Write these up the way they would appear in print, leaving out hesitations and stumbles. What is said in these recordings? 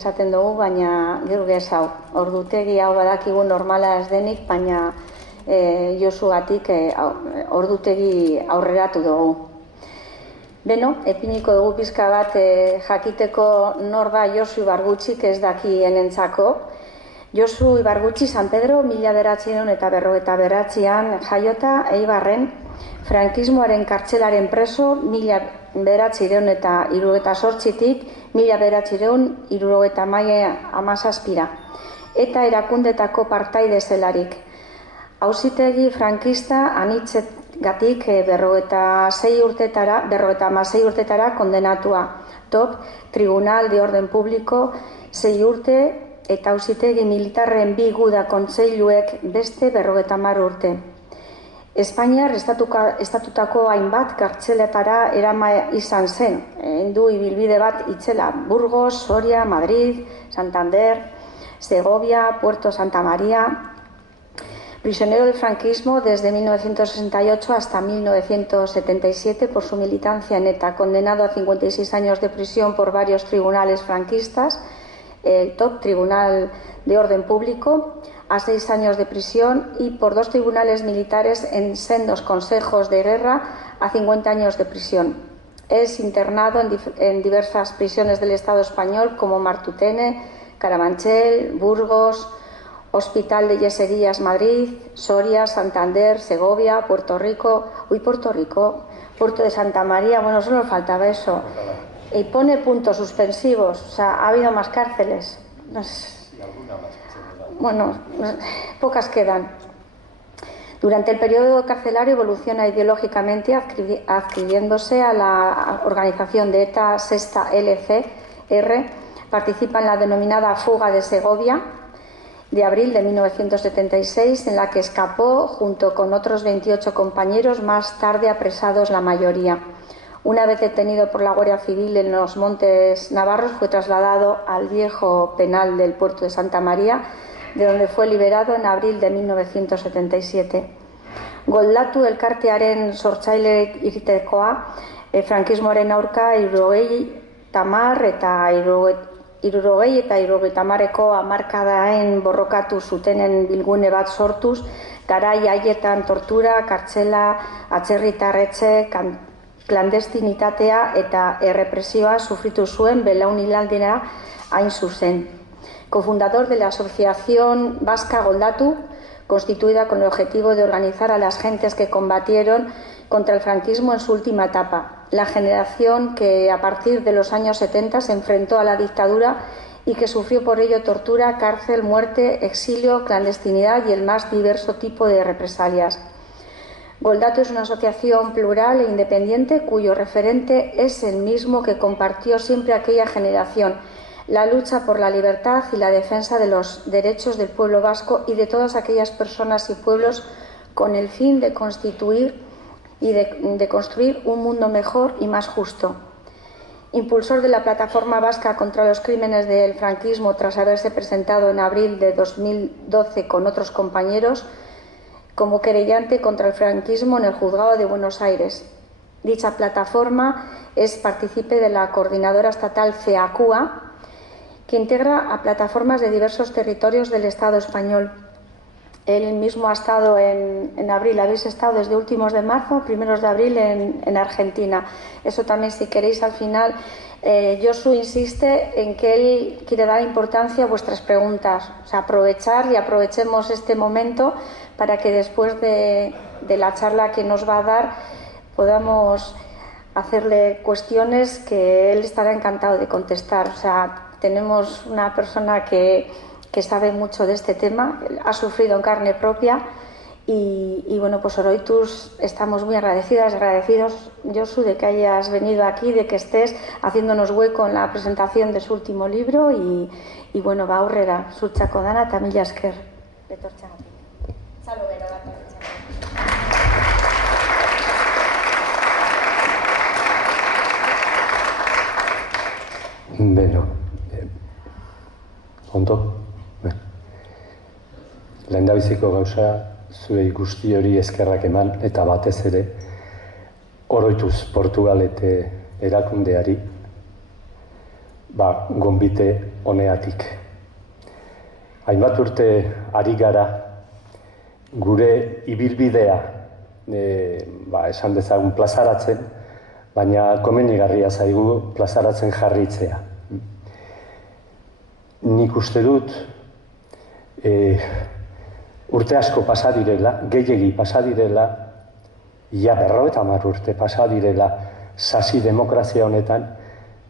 esaten dugu, baina gero gezau. Ordutegi hau badakigu normala ez denik, baina Josugatik ordutegi aurreratu dugu. Beno, epiniko dugu pizka bat jakiteko nor da Josu Ibargutxik ez dakienentzako. Josu Ibargutxi San Pedro 1959an jaiota Eibarren, frankismoaren kartzelaren preso 1978tik 1977 eta erakundetako partaide zelarik. Auzitegi frankista anitzegatik 56 urtetara kondenatua. Top, Tribunal de Orden Publiko 6 urte eta auzitegi militarren 2 guda kontseiluek beste 50 urte. Espainiar estatutako hainbat kartzeletara erama izan zen, du ibilbide bat itzela, Burgos, Soria, Madrid, Santander, Segovia, Puerto Santa María. Prisionero del franquismo desde 1968 hasta 1977 por su militancia en ETA, condenado a 56 años de prisión por varios tribunales franquistas, el Top Tribunal de Orden Público, a 6 años de prisión, y por 2 tribunales militares en sendos consejos de guerra a 50 años de prisión. Es internado en diversas prisiones del Estado español como Martutene, Carabanchel, Burgos, Hospital de Yeserías Madrid, Soria, Santander, Segovia, Puerto de Santa María, bueno, solo faltaba eso. Y pone puntos suspensivos, o sea, ha habido más cárceles. No sé. Bueno, pocas quedan. Durante el periodo carcelario evoluciona ideológicamente adscribiéndose a la organización de ETA Sexta LCR, participa en la denominada Fuga de Segovia de abril de 1976, en la que escapó junto con otros 28 compañeros, más tarde apresados la mayoría. Una vez detenido por la Guardia Civil en los Montes Navarros, fue trasladado al viejo penal del puerto de Santa María, de donde fue liberado en abril de 1977. Goldatu elkartearen sortzaile irtekoa, frankismoaren aurka 70 eta 70eko hamarkadaen borrokatu zutenen bilgune bat sortuz, garai haietan tortura, kartzela, atzerritarretxe, klandestinitatea eta errepresioa sufritu zuen belaunilaldera hain zuzen. Cofundador de la Asociación Vasca Goldatu, constituida con el objetivo de organizar a las gentes que combatieron contra el franquismo en su última etapa, la generación que a partir de los años 70 se enfrentó a la dictadura y que sufrió por ello tortura, cárcel, muerte, exilio, clandestinidad y el más diverso tipo de represalias. Goldatu es una asociación plural e independiente cuyo referente es el mismo que compartió siempre aquella generación: la lucha por la libertad y la defensa de los derechos del pueblo vasco y de todas aquellas personas y pueblos, con el fin de constituir y de construir un mundo mejor y más justo. Impulsor de la Plataforma Vasca contra los Crímenes del Franquismo tras haberse presentado en abril de 2012 con otros compañeros como querellante contra el franquismo en el Juzgado de Buenos Aires. Dicha plataforma es partícipe de la coordinadora estatal CEACUA, que integra a plataformas de diversos territorios del Estado español. Él mismo ha estado en abril, habéis estado desde últimos de marzo, primeros de abril en Argentina. Eso también, si queréis, al final, Josu insiste en que él quiere dar importancia a vuestras preguntas, o sea, aprovechar y aprovechemos este momento para que después de la charla que nos va a dar podamos hacerle cuestiones que él estará encantado de contestar. O sea, tenemos una persona que sabe mucho de este tema, ha sufrido en carne propia y bueno, pues Oroitus estamos muy agradecidos, Josu, de que hayas venido aquí, de que estés haciéndonos hueco en la presentación de su último libro y bueno, va aurrera, zurtzako dana eta mila esker. Etortzeagatik. Salud, gero bat. Beno, ondo? Lehendabiziko gauza, zure ikusti hori eskerrak eman, eta batez ere, Oroituz Portugalete erakundeari, gonbite honeatik. Hainbat urte ari gara gure ibilbidea esan dezagun plazaratzen, baina komenigarria zaigu plazaratzen jarritzea. Nik uste dut urte asko pasa direla, gehiegi pasa direla, ia 50 urte pasa direla sasi demokrazia honetan,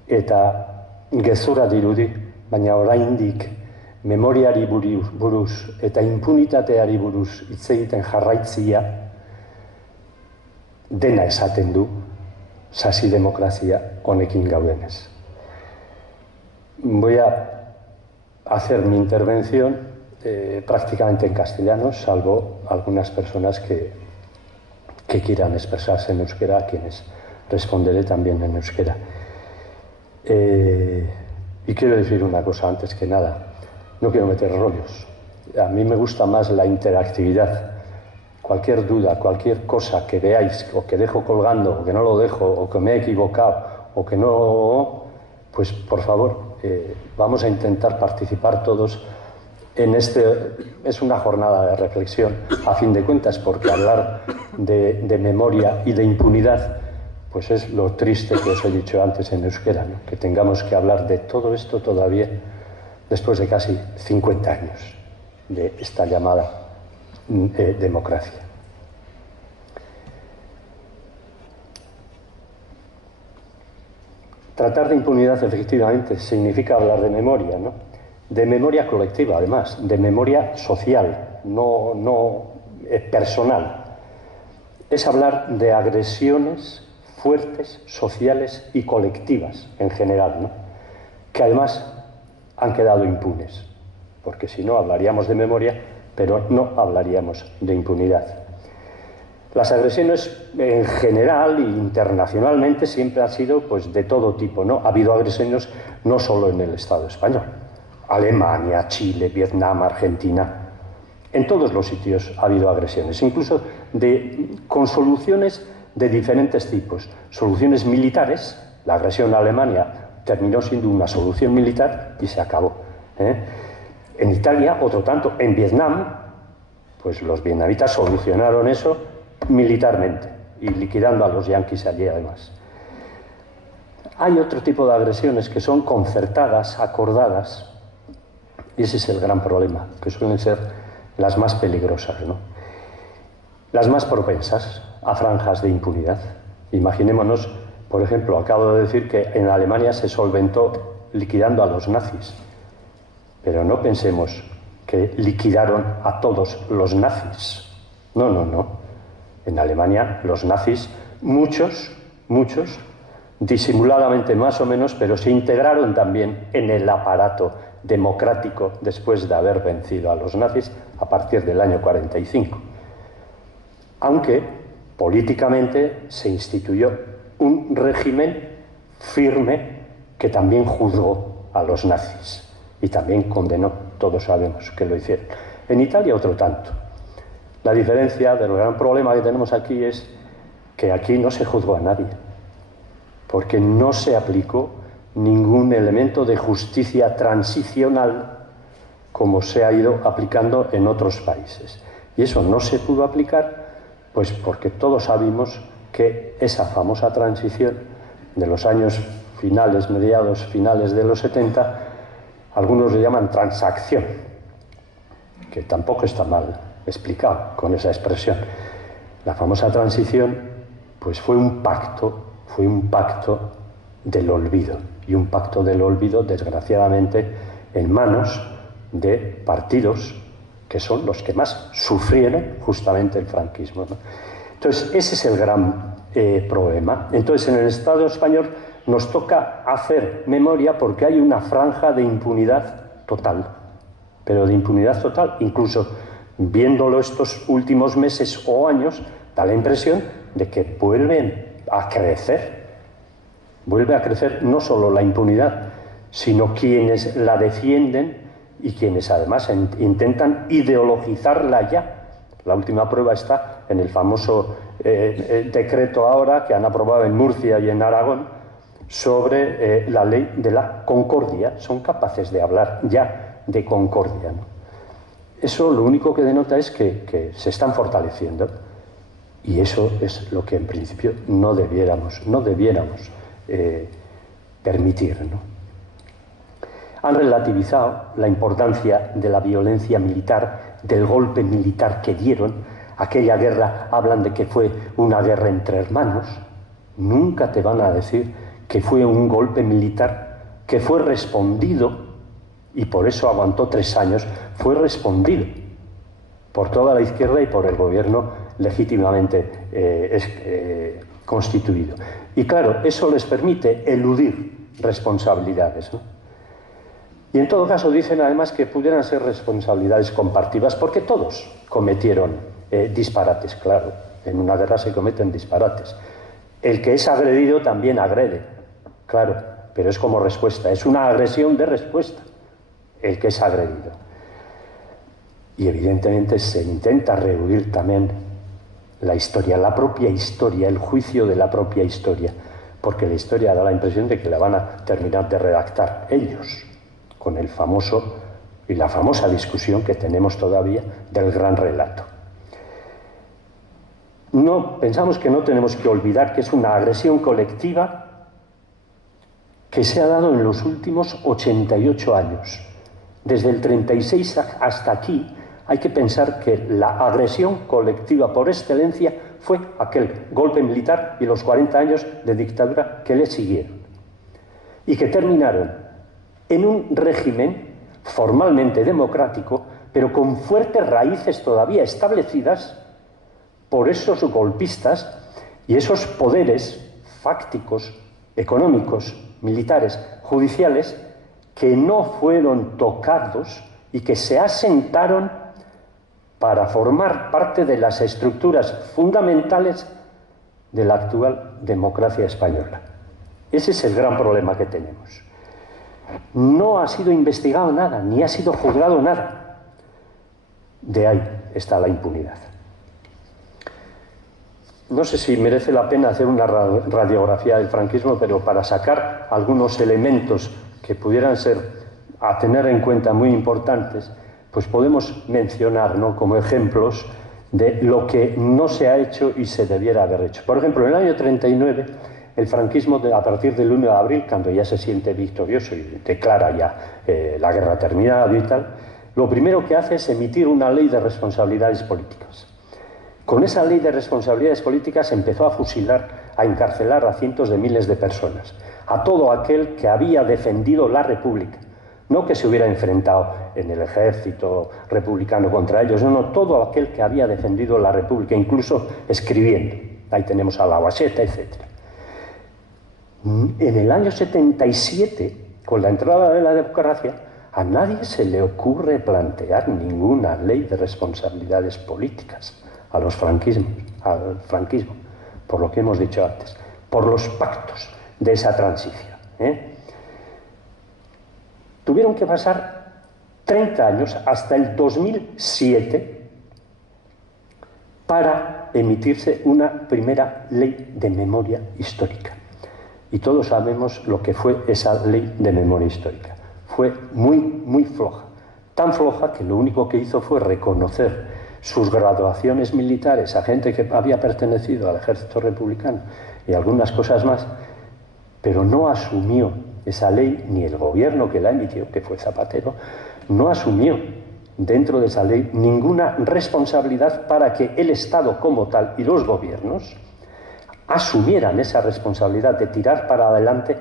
eta gezurra dirudi, baina oraindik memoriari buruz eta impunitateari buruz hitz egiten jarraitzia dena esaten du sasi demokrazia honekin gaudenez. Voy a hacer mi intervención prácticamente en castellano, salvo algunas personas que quieran expresarse en euskera, a quienes responderé también en euskera. Y quiero decir una cosa antes que nada. No quiero meter rollos. A mí me gusta más la interactividad. Cualquier duda, cualquier cosa que veáis, o que dejo colgando, o que no lo dejo, o que me he equivocado, o que no, pues por favor, vamos a intentar participar todos en es una jornada de reflexión, a fin de cuentas, porque hablar de memoria y de impunidad, pues es lo triste que os he dicho antes en euskera, ¿no? Que tengamos que hablar de todo esto todavía después de casi 50 años de esta llamada democracia. Tratar de impunidad, efectivamente, significa hablar de memoria, ¿no? De memoria colectiva, además, de memoria social, no personal. Es hablar de agresiones fuertes, sociales y colectivas en general, ¿no? Que además han quedado impunes, porque si no hablaríamos de memoria, pero no hablaríamos de impunidad. Las agresiones en general e internacionalmente siempre han sido pues de todo tipo, ¿no? Ha habido agresiones no solo en el Estado español, Alemania, Chile, Vietnam, Argentina, en todos los sitios ha habido agresiones, incluso con soluciones de diferentes tipos. Soluciones militares, la agresión a Alemania terminó siendo una solución militar y se acabó. En Italia, otro tanto. En Vietnam, pues los vietnamitas solucionaron eso militarmente y liquidando a los yanquis allí además. Hay otro tipo de agresiones que son concertadas, acordadas, y ese es el gran problema, que suelen ser las más peligrosas, ¿no? Las más propensas a franjas de impunidad. Imaginémonos, por ejemplo, acabo de decir que en Alemania se solventó liquidando a los nazis, pero no pensemos que liquidaron a todos los nazis. No. En Alemania los nazis, muchos, disimuladamente más o menos, pero se integraron también en el aparato democrático después de haber vencido a los nazis a partir del año 45. Aunque políticamente se instituyó un régimen firme que también juzgó a los nazis y también condenó, todos sabemos que lo hicieron. En Italia otro tanto. La diferencia del gran problema que tenemos aquí es que aquí no se juzgó a nadie, porque no se aplicó ningún elemento de justicia transicional como se ha ido aplicando en otros países. Y eso no se pudo aplicar pues porque todos sabemos que esa famosa transición de los años mediados finales de los 70, algunos le llaman transacción, que tampoco está mal explicado con esa expresión. La famosa transición pues fue un pacto del olvido, y un pacto del olvido, desgraciadamente, en manos de partidos que son los que más sufrieron justamente el franquismo, ¿no? Entonces, ese es el gran problema. Entonces, en el Estado español nos toca hacer memoria porque hay una franja de impunidad total, pero de impunidad total, incluso viéndolo estos últimos meses o años, da la impresión de que vuelve a crecer no solo la impunidad, sino quienes la defienden y quienes además intentan ideologizarla ya. La última prueba está en el famoso decreto ahora que han aprobado en Murcia y en Aragón sobre la ley de la concordia. Son capaces de hablar ya de concordia, ¿no? Eso lo único que denota es que se están fortaleciendo, y eso es lo que en principio no debiéramos permitir, ¿no? Han relativizado la importancia de la violencia militar, del golpe militar que dieron. Aquella guerra, hablan de que fue una guerra entre hermanos. Nunca te van a decir que fue un golpe militar que fue respondido, y por eso aguantó 3 años, fue respondido por toda la izquierda y por el gobierno legítimamente constituido. Y claro, eso les permite eludir responsabilidades, ¿no? Y en todo caso dicen además que pudieran ser responsabilidades compartidas, porque todos cometieron disparates, claro. En una guerra se cometen disparates. El que es agredido también agrede, claro, pero es como respuesta, es una agresión de respuesta, el que es agredido. Y evidentemente se intenta rehuir también la historia, la propia historia, el juicio de la propia historia, porque la historia da la impresión de que la van a terminar de redactar ellos, con el famoso y la famosa discusión que tenemos todavía del gran relato. Pensamos que no tenemos que olvidar que es una agresión colectiva que se ha dado en los últimos 88 años. Desde el 36 hasta aquí, hay que pensar que la agresión colectiva por excelencia fue aquel golpe militar y los 40 años de dictadura que le siguieron, y que terminaron en un régimen formalmente democrático, pero con fuertes raíces todavía establecidas por esos golpistas y esos poderes fácticos, económicos, militares, judiciales, que no fueron tocados y que se asentaron para formar parte de las estructuras fundamentales de la actual democracia española. Ese es el gran problema que tenemos. No ha sido investigado nada, ni ha sido juzgado nada. De ahí está la impunidad. No sé si merece la pena hacer una radiografía del franquismo, pero para sacar algunos elementos que pudieran ser a tener en cuenta muy importantes, pues podemos mencionar, ¿no?, como ejemplos de lo que no se ha hecho y se debiera haber hecho. Por ejemplo, en el año 39, el franquismo, a partir del 1 de abril, cuando ya se siente victorioso y declara ya la guerra terminada y tal, lo primero que hace es emitir una ley de responsabilidades políticas. Con esa ley de responsabilidades políticas empezó a fusilar, a encarcelar a cientos de miles de personas, a todo aquel que había defendido la República. No que se hubiera enfrentado en el ejército republicano contra ellos, no, todo aquel que había defendido la República, incluso escribiendo. Ahí tenemos a Lavaxeta, etc. En el año 77, con la entrada de la democracia, a nadie se le ocurre plantear ninguna ley de responsabilidades políticas al franquismo, por lo que hemos dicho antes, por los pactos de esa transición, Tuvieron que pasar 30 años, hasta el 2007, para emitirse una primera ley de memoria histórica. Y todos sabemos lo que fue esa ley de memoria histórica. Fue muy, muy floja. Tan floja que lo único que hizo fue reconocer sus graduaciones militares a gente que había pertenecido al ejército republicano y algunas cosas más, pero no asumió esa ley, ni el gobierno que la emitió, que fue Zapatero, no asumió dentro de esa ley ninguna responsabilidad para que el Estado como tal y los gobiernos asumieran esa responsabilidad de tirar para adelante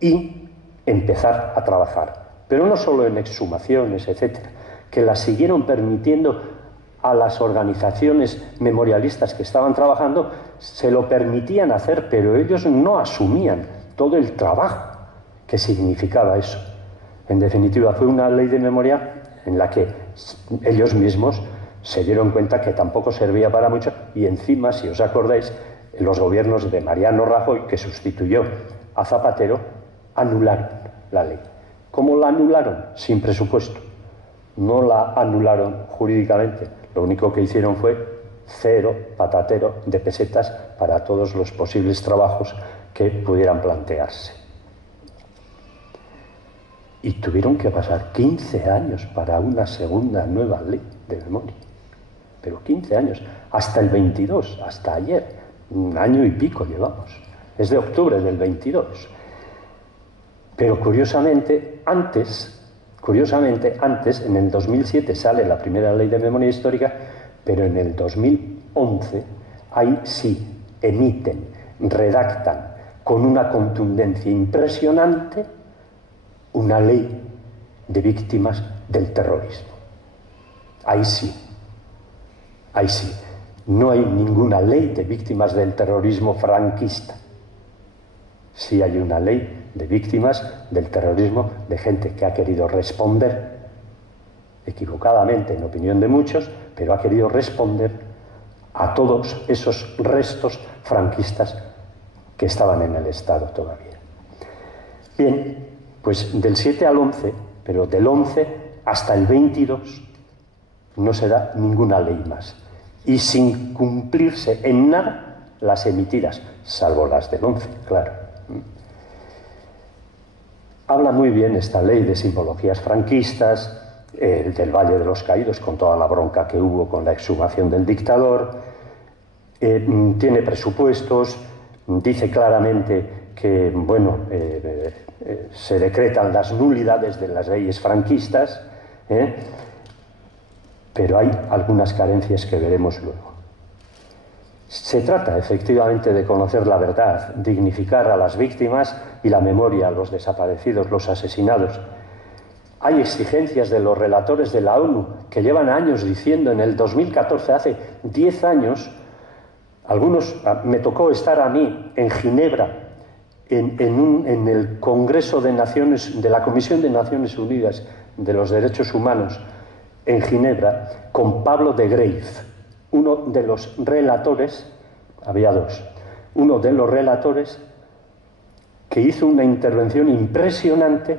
y empezar a trabajar. Pero no solo en exhumaciones, etcétera, que las siguieron permitiendo a las organizaciones memorialistas que estaban trabajando, se lo permitían hacer, pero ellos no asumían todo el trabajo que significaba eso. En definitiva, fue una ley de memoria en la que ellos mismos se dieron cuenta que tampoco servía para mucho, y encima, si os acordáis, los gobiernos de Mariano Rajoy, que sustituyó a Zapatero, anularon la ley. ¿Cómo la anularon? Sin presupuesto. No la anularon jurídicamente. Lo único que hicieron fue 0 patatero de pesetas para todos los posibles trabajos que pudieran plantearse. Y tuvieron que pasar 15 años para una segunda nueva ley de memoria. Pero 15 años, hasta el 22, hasta ayer, un año y pico llevamos. Es de octubre del 22. Pero curiosamente, antes, en el 2007 sale la primera ley de memoria histórica, pero en el 2011, ahí sí, emiten, redactan con una contundencia impresionante una ley de víctimas del terrorismo. Ahí sí, no hay ninguna ley de víctimas del terrorismo franquista. Sí hay una ley de víctimas del terrorismo de gente que ha querido responder, equivocadamente en opinión de muchos, pero ha querido responder a todos esos restos franquistas que estaban en el Estado todavía. Bien, pues del 7 al 11, pero del 11 hasta el 22, no se da ninguna ley más. Y sin cumplirse en nada las emitidas, salvo las del 11, claro. Habla muy bien esta ley de simbologías franquistas, del Valle de los Caídos, con toda la bronca que hubo con la exhumación del dictador, tiene presupuestos, dice claramente que, bueno, se decretan las nulidades de las leyes franquistas, pero hay algunas carencias que veremos luego. Se trata efectivamente de conocer la verdad, dignificar a las víctimas y la memoria a los desaparecidos, los asesinados. Hay exigencias de los relatores de la ONU que llevan años diciendo, en el 2014, hace 10 años, me tocó estar a mí en Ginebra, en el Congreso de la Comisión de Naciones Unidas de los Derechos Humanos, en Ginebra, con Pablo de Greiff, uno de los relatores, había dos, uno de los relatores que hizo una intervención impresionante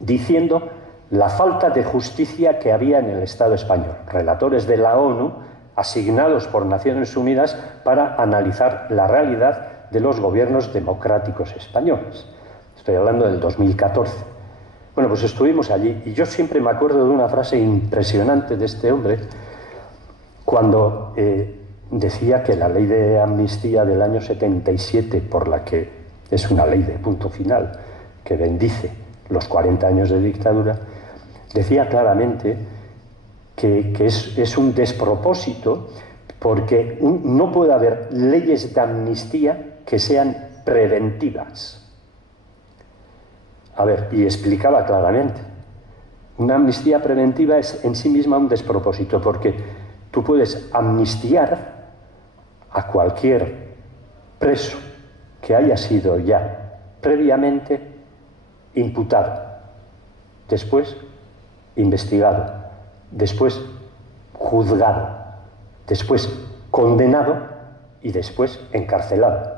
diciendo la falta de justicia que había en el Estado español. Relatores de la ONU asignados por Naciones Unidas para analizar la realidad de los gobiernos democráticos españoles. Estoy hablando del 2014. Bueno, pues estuvimos allí y yo siempre me acuerdo de una frase impresionante de este hombre cuando decía que la ley de amnistía del año 77, por la que es una ley de punto final, que bendice los 40 años de dictadura, decía claramente que es un despropósito porque no puede haber leyes de amnistía que sean preventivas. A ver, y explicaba claramente, una amnistía preventiva es en sí misma un despropósito, porque tú puedes amnistiar a cualquier preso que haya sido ya previamente imputado, después investigado, después juzgado, después condenado y después encarcelado.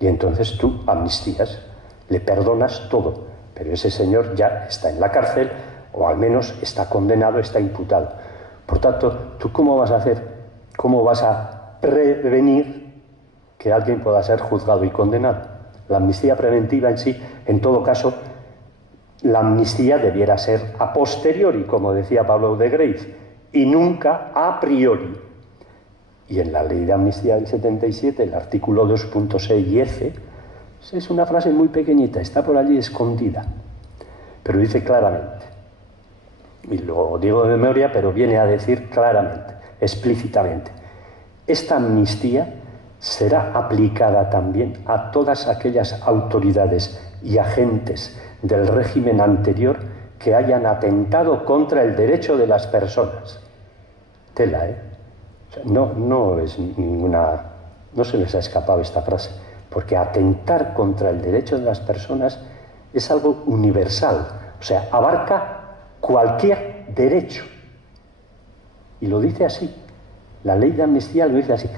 Y entonces tú amnistías, le perdonas todo, pero ese señor ya está en la cárcel o al menos está condenado, está imputado. Por tanto, ¿tú cómo vas a hacer? ¿Cómo vas a prevenir que alguien pueda ser juzgado y condenado? La amnistía preventiva en sí, en todo caso, la amnistía debiera ser a posteriori, como decía Pablo de Greiff, y nunca a priori. Y en la ley de amnistía del 77, el artículo 2.6 y F, es una frase muy pequeñita, está por allí escondida, pero dice claramente, y lo digo de memoria, pero viene a decir claramente, explícitamente, esta amnistía será aplicada también a todas aquellas autoridades y agentes del régimen anterior que hayan atentado contra el derecho de las personas. Tela, ¿eh? O sea, no es ninguna... No se les ha escapado esta frase, porque atentar contra el derecho de las personas es algo universal, o sea, abarca cualquier derecho. Y lo dice así, la ley de amnistía lo dice así.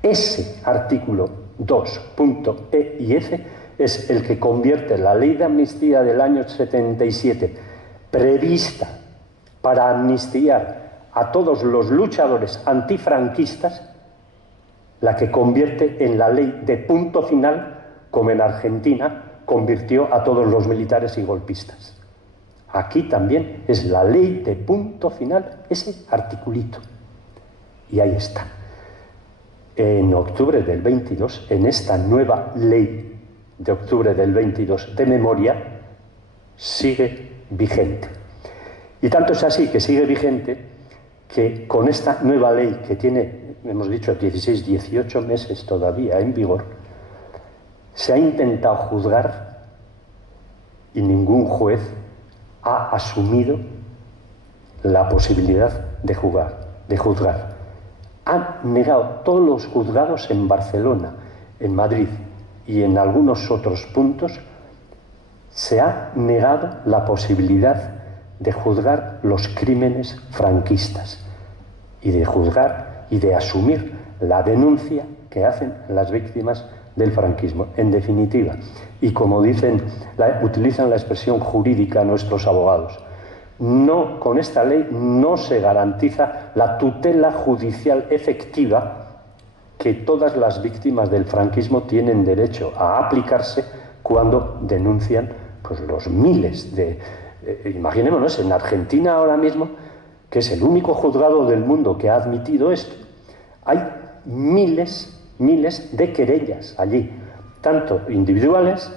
Ese artículo 2.e y f es el que convierte la ley de amnistía del año 77, prevista para amnistiar a todos los luchadores antifranquistas, la que convierte en la ley de punto final, como en Argentina convirtió a todos los militares y golpistas. Aquí también es la ley de punto final, ese articulito. Y ahí está. En octubre del 22, en esta nueva ley de octubre del 22 de memoria, sigue vigente. Y tanto es así que sigue vigente que con esta nueva ley que tiene, hemos dicho, 16, 18 meses todavía en vigor, se ha intentado juzgar y ningún juez ha asumido la posibilidad de juzgar. Han negado todos los juzgados en Barcelona, en Madrid y en algunos otros puntos, se ha negado la posibilidad de juzgar los crímenes franquistas y de juzgar y de asumir la denuncia que hacen las víctimas del franquismo. En definitiva, y como dicen, utilizan la expresión jurídica nuestros abogados, no, con esta ley no se garantiza la tutela judicial efectiva que todas las víctimas del franquismo tienen derecho a aplicarse cuando denuncian pues, los miles de... imaginémonos, en Argentina ahora mismo, que es el único juzgado del mundo que ha admitido esto, hay miles de querellas allí, tanto individuales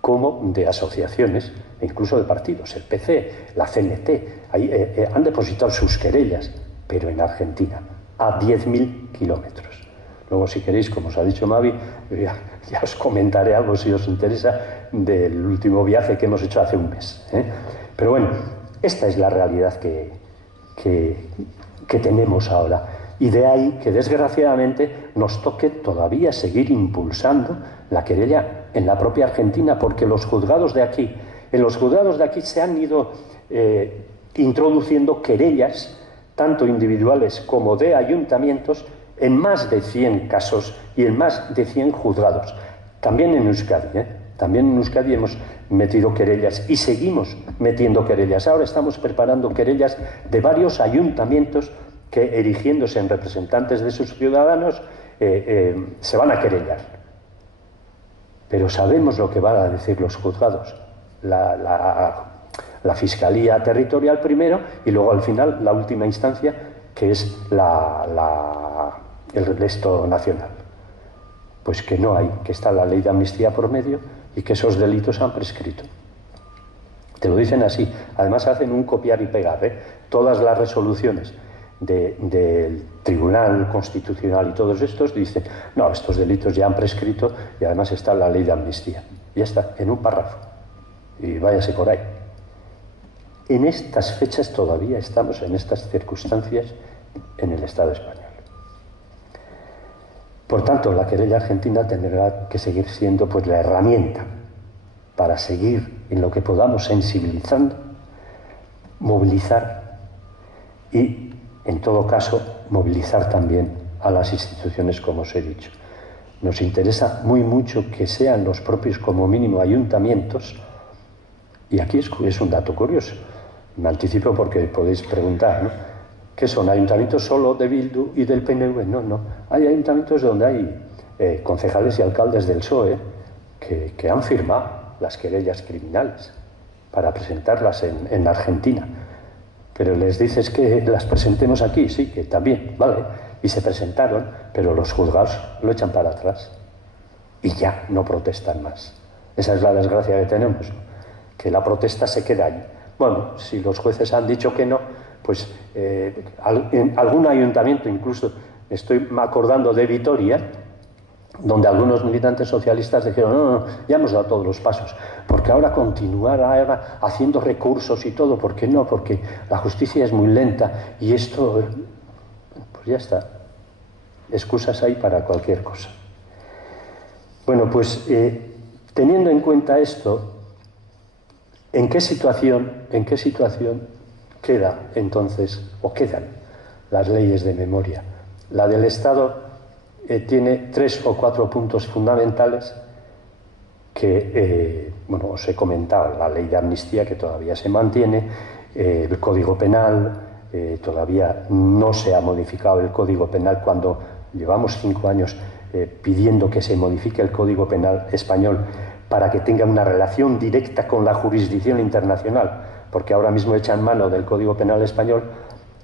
como de asociaciones e incluso de partidos. El PC, la CNT, han depositado sus querellas, pero en Argentina, a 10.000 kilómetros. Luego, si queréis, como os ha dicho Mavi, ya os comentaré algo, si os interesa, del último viaje que hemos hecho hace un mes. Pero bueno, esta es la realidad que tenemos ahora. Y de ahí que, desgraciadamente, nos toque todavía seguir impulsando la querella en la propia Argentina, porque en los juzgados de aquí se han ido introduciendo querellas, tanto individuales como de ayuntamientos, en más de 100 casos y en más de 100 juzgados. También en Euskadi, También en Euskadi hemos metido querellas y seguimos metiendo querellas. Ahora estamos preparando querellas de varios ayuntamientos que, erigiéndose en representantes de sus ciudadanos, se van a querellar. Pero sabemos lo que van a decir los juzgados. La Fiscalía Territorial primero y luego al final la última instancia, que es el resto nacional. Pues que no hay, que está la ley de amnistía por medio y que esos delitos han prescrito. Te lo dicen así. Además hacen un copiar y pegar. Todas las resoluciones del Tribunal Constitucional y todos estos dicen, no, estos delitos ya han prescrito y además está la ley de amnistía. Ya está, en un párrafo. Y váyase por ahí. En estas fechas todavía estamos en estas circunstancias en el Estado español. Por tanto, la querella argentina tendrá que seguir siendo pues, la herramienta para seguir en lo que podamos sensibilizando, movilizar y, en todo caso, movilizar también a las instituciones, como os he dicho. Nos interesa muy mucho que sean los propios, como mínimo, ayuntamientos, y aquí es un dato curioso. Me anticipo porque podéis preguntar, ¿no? ¿Qué son? ¿Ayuntamientos solo de Bildu y del PNV? No. Hay ayuntamientos donde hay concejales y alcaldes del PSOE que han firmado las querellas criminales para presentarlas en Argentina. Pero les dices que las presentemos aquí, sí, que también, vale. Y se presentaron, pero los juzgados lo echan para atrás. Y ya no protestan más. Esa es la desgracia que tenemos, ¿no? Que la protesta se queda allí. Bueno, si los jueces han dicho que no, pues en algún ayuntamiento, incluso estoy acordando de Vitoria, donde algunos militantes socialistas dijeron, no, ya hemos dado todos los pasos, porque ahora continuar haciendo recursos y todo, ¿por qué no? Porque la justicia es muy lenta y esto, pues ya está, excusas hay para cualquier cosa. Bueno, pues teniendo en cuenta esto, ¿en qué situación queda entonces, o quedan las leyes de memoria? La del Estado tiene 3 o 4 puntos fundamentales que, bueno, os he comentado. La ley de amnistía, que todavía se mantiene, el Código Penal, todavía no se ha modificado el Código Penal cuando llevamos 5 años pidiendo que se modifique el Código Penal español para que tenga una relación directa con la jurisdicción internacional, porque ahora mismo echan mano del Código Penal español,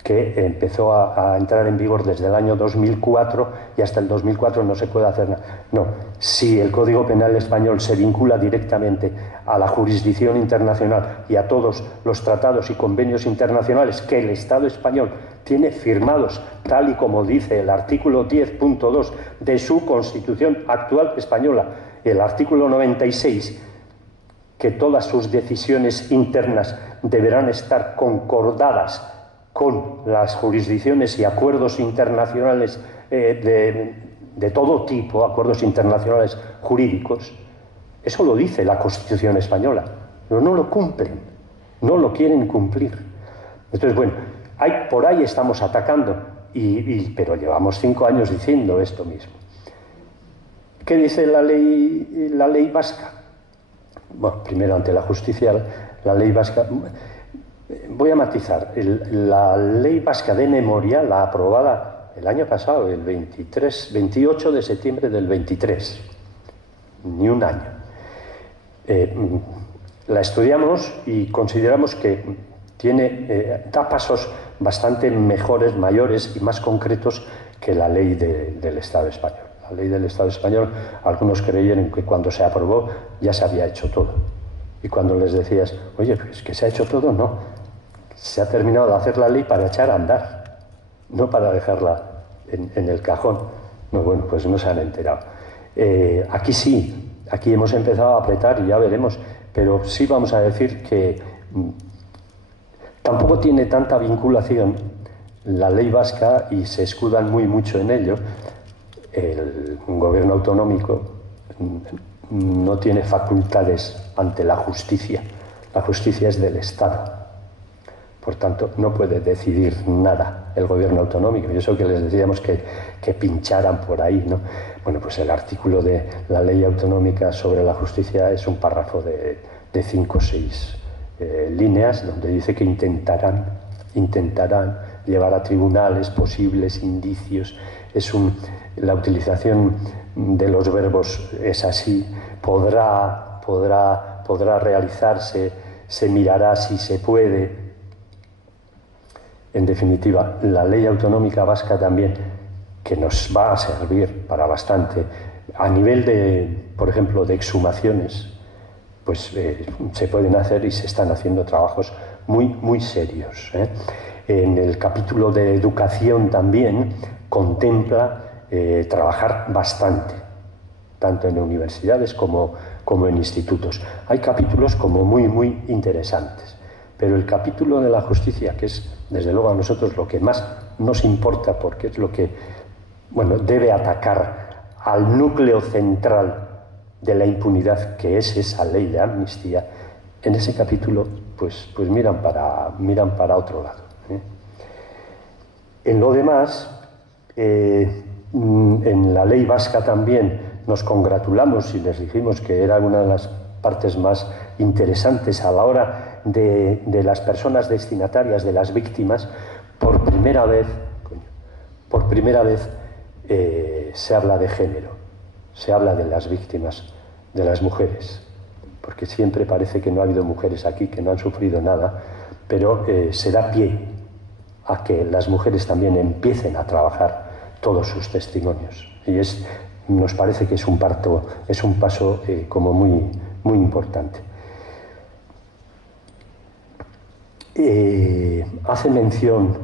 que empezó a entrar en vigor desde el año 2004 y hasta el 2004 no se puede hacer nada. No, si el Código Penal español se vincula directamente a la jurisdicción internacional y a todos los tratados y convenios internacionales que el Estado español tiene firmados, tal y como dice el artículo 10.2 de su Constitución actual española, el artículo 96, que todas sus decisiones internas deberán estar concordadas con las jurisdicciones y acuerdos internacionales de todo tipo, acuerdos internacionales jurídicos. Eso lo dice la Constitución española, pero no lo cumplen, no lo quieren cumplir. Entonces, bueno, por ahí estamos atacando, pero llevamos 5 años diciendo esto mismo. ¿Qué dice la ley vasca? Bueno, primero, ante la justicia, la ley vasca... Voy a matizar. La ley vasca de memoria, la aprobada el año pasado, el 28 de septiembre del 23, ni un año. La estudiamos y consideramos que da pasos bastante mejores, mayores y más concretos que la ley del Estado español. La ley del Estado español, algunos creyeron que cuando se aprobó ya se había hecho todo. Y cuando les decías, oye, pues que se ha hecho todo, no. Se ha terminado de hacer la ley para echar a andar, no para dejarla en el cajón. No, bueno, pues no se han enterado. Aquí sí, aquí hemos empezado a apretar y ya veremos, pero sí vamos a decir que tampoco tiene tanta vinculación la ley vasca y se escudan muy mucho en ello. El gobierno autonómico no tiene facultades ante la justicia. La justicia es del Estado. Por tanto, no puede decidir nada el gobierno autonómico. Y eso que les decíamos que pincharan por ahí, ¿no? Bueno, pues el artículo de la ley autonómica sobre la justicia es un párrafo de 5 o 6 líneas, donde dice que intentarán llevar a tribunales posibles indicios. La utilización de los verbos es así, podrá realizarse, se mirará si se puede. En definitiva, la ley autonómica vasca también, que nos va a servir para bastante, a nivel por ejemplo, de exhumaciones, pues se pueden hacer y se están haciendo trabajos muy, muy serios. En el capítulo de educación también contempla trabajar bastante, tanto en universidades como en institutos. Hay capítulos como muy, muy interesantes. Pero el capítulo de la justicia, que es, desde luego, a nosotros lo que más nos importa, porque es lo que, bueno, debe atacar al núcleo central de la impunidad, que es esa ley de amnistía, en ese capítulo, pues miran para otro lado. En lo demás, en la ley vasca también nos congratulamos y les dijimos que era una de las partes más interesantes a la hora de las personas destinatarias, de las víctimas. Por primera vez se habla de género, se habla de las víctimas, de las mujeres, porque siempre parece que no ha habido mujeres aquí, que no han sufrido nada, pero se da pie a que las mujeres también empiecen a trabajar todos sus testimonios, y nos parece que es un paso como muy, muy importante. Hace mención,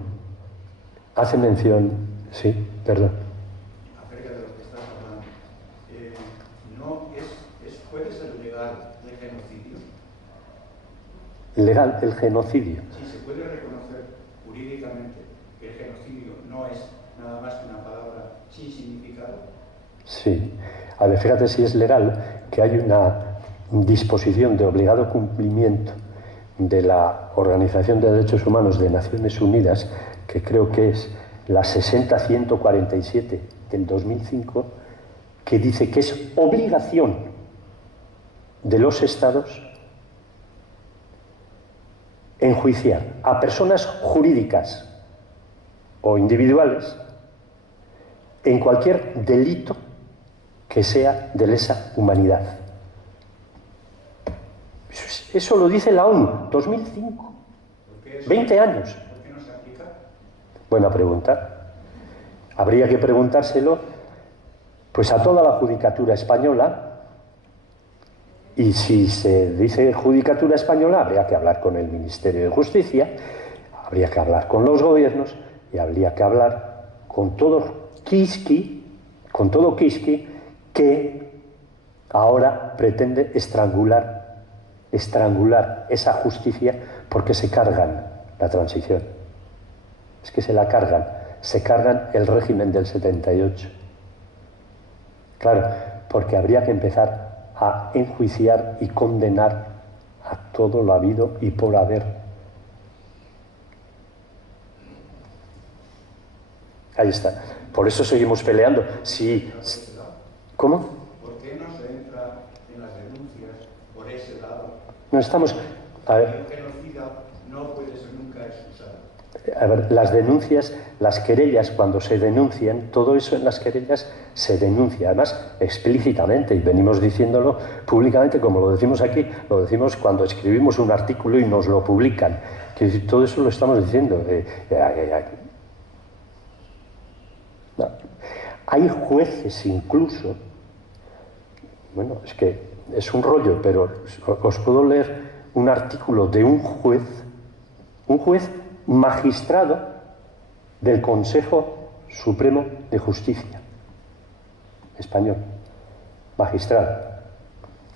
sí, perdón. Acerca de lo que estás hablando, ¿puede ser legal el genocidio? ¿Legal el genocidio? Sí, se puede reconocer jurídicamente que el genocidio no es nada más que una palabra sin significado. Sí. A ver, fíjate si es legal que hay una disposición de obligado cumplimiento de la Organización de Derechos Humanos de Naciones Unidas, que creo que es la 60-147 del 2005, que dice que es obligación de los Estados enjuiciar a personas jurídicas o individuales en cualquier delito que sea de lesa humanidad. Eso lo dice la ONU, 2005, 20 años. ¿Por qué no se aplica? Buena pregunta. Habría que preguntárselo pues a toda la judicatura española, y si se dice judicatura española habría que hablar con el Ministerio de Justicia, habría que hablar con los gobiernos y habría que hablar con todo Quisqui que ahora pretende estrangular esa justicia porque se cargan la transición. Es que se la cargan, se cargan el régimen del 78. Claro, porque habría que empezar a enjuiciar y condenar a todo lo habido y por haber. Ahí está. Por eso seguimos peleando. Sí. ¿Cómo? ¿Por qué no se entra en las denuncias por ese lado? No estamos... A ver, El genocida no puede ser nunca excusado. a ver, las denuncias, las querellas, cuando se denuncian, todo eso en las querellas se denuncia, además explícitamente, y venimos diciéndolo públicamente, como lo decimos aquí, lo decimos cuando escribimos un artículo y nos lo publican. Que todo eso lo estamos diciendo. No. Hay jueces incluso, bueno, es que es un rollo, pero os puedo leer un artículo de un juez magistrado del Consejo Supremo de Justicia español, magistrado.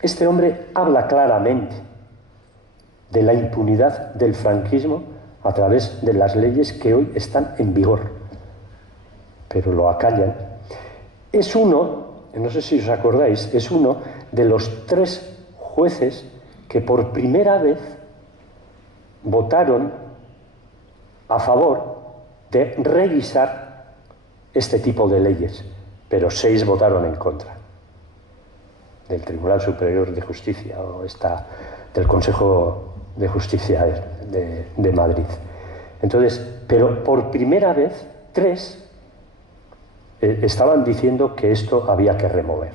Este hombre habla claramente de la impunidad del franquismo a través de las leyes que hoy están en vigor, pero lo acallan. Es uno, no sé si os acordáis, es uno de los 3 jueces que por primera vez votaron a favor de revisar este tipo de leyes, pero 6 votaron en contra, del Tribunal Superior de Justicia o del Consejo de Justicia de Madrid. Entonces, pero por primera vez 3 estaban diciendo que esto había que remover.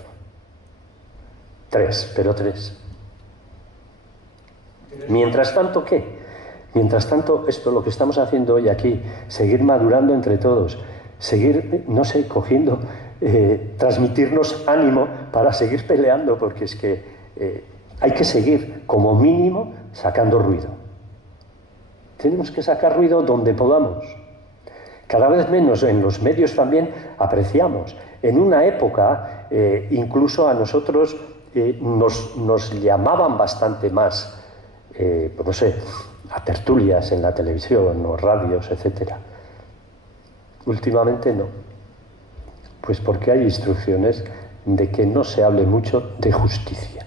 3, pero 3. Mientras tanto, ¿qué? Mientras tanto, esto lo que estamos haciendo hoy aquí, seguir madurando entre todos, seguir, no sé, cogiendo, transmitirnos ánimo para seguir peleando, porque es que hay que seguir, como mínimo, sacando ruido. Tenemos que sacar ruido donde podamos. Cada vez menos en los medios también apreciamos. En una época, incluso a nosotros nos llamaban bastante más, no sé, a tertulias en la televisión o radios, etc. Últimamente no. Pues porque hay instrucciones de que no se hable mucho de justicia.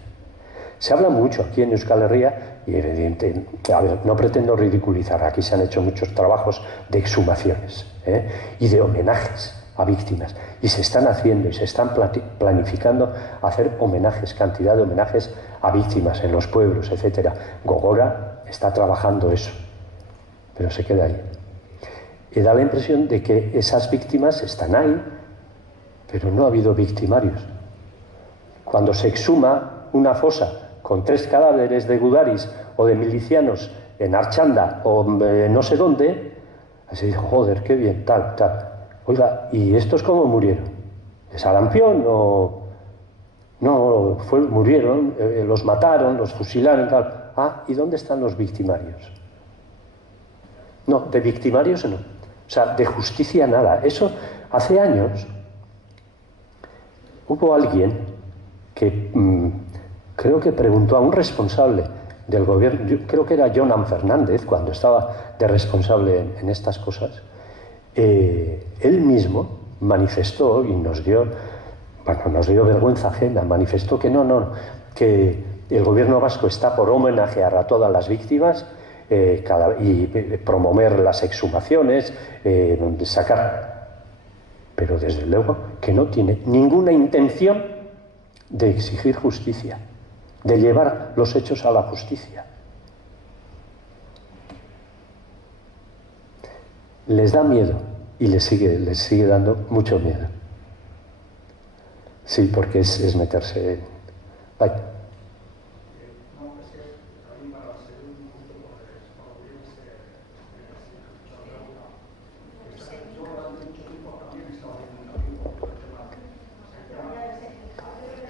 Se habla mucho aquí en Euskal Herria y evidentemente, a ver, no pretendo ridiculizar, aquí se han hecho muchos trabajos de exhumaciones y de homenajes a víctimas, y se están haciendo y se están planificando hacer homenajes, cantidad de homenajes a víctimas en los pueblos, etc. Gogora está trabajando eso, pero se queda ahí. Y da la impresión de que esas víctimas están ahí, pero no ha habido victimarios. Cuando se exhuma una fosa con 3 cadáveres de gudaris o de milicianos en Archanda o no sé dónde, así dijo, joder, qué bien, tal. Oiga, ¿y estos cómo murieron? ¿De sarampión o...? No, murieron, los mataron, los fusilaron, tal. Ah, ¿y dónde están los victimarios? No, de victimarios no. O sea, de justicia nada. Eso, hace años, hubo alguien que creo que preguntó a un responsable del gobierno, yo creo que era Jonan Fernández, cuando estaba de responsable en estas cosas, él mismo manifestó y nos dio vergüenza ajena, manifestó que que el gobierno vasco está por homenajear a todas las víctimas y promover las exhumaciones, sacar, pero desde luego que no tiene ninguna intención de exigir justicia, de llevar los hechos a la justicia. Les da miedo y les sigue dando mucho miedo. Sí, porque es meterse... Vaya.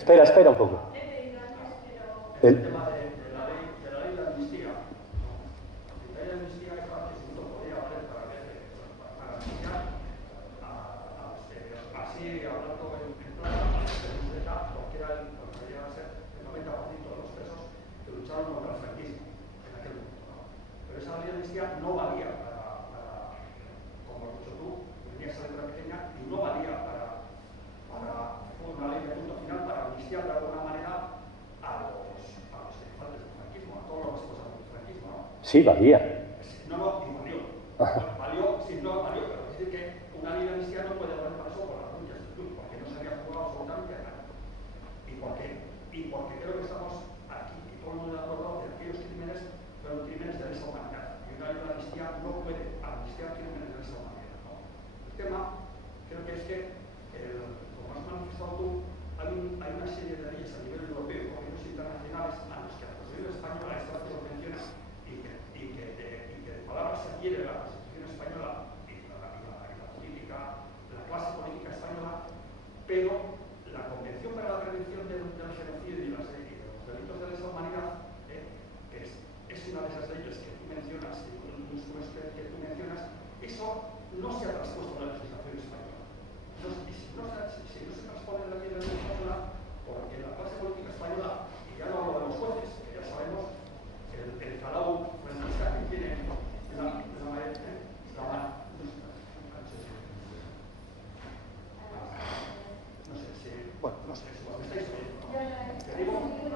Espera un poco. El tema de la ley de amnistía. La ley de amnistía es algo que uno podría hacer para amnistiar a los que, así hablando en plata, lo que debería ser el 90% de los presos que lucharon contra el franquismo en aquel momento, ¿no? Pero esa ley de amnistía no valía para como has dicho tú, venía esa letra pequeña y no valía para una ley de punto final para amnistiar de alguna manera a los triunfantes del franquismo, a todos los responsables del franquismo, ¿no? Sí, valía. No, y valió. Valió, sí, no valió, pero es decir que una ley de amnistía no puede valer para eso por las muchas virtudes, porque no se había jugado absolutamente nada. ¿Y por qué? Y porque creo que estamos aquí, y todo el mundo de acuerdo, de que aquellos crímenes fueron crímenes de lesa humanidad. Y una ley de amnistía no puede amnistiar crímenes de lesa humanidad, ¿no? El tema, creo que es que, como has manifestado tú, hay una serie de leyes a nivel europeo, convenios internacionales, a los que la Constitución española está lo menciona y que de palabras se adhiere la Constitución española y la política, la clase política española, pero la Convención para la Prevención del Genocidio y los delitos de lesa humanidad, que es una de esas leyes que tú mencionas, que tú mencionas, eso no se ha traspuesto a la legislación española. Si no se transpone en la ley de la española, porque la clase política española, y ya no hablo de los jueces, que ya sabemos el faraón franquista que tiene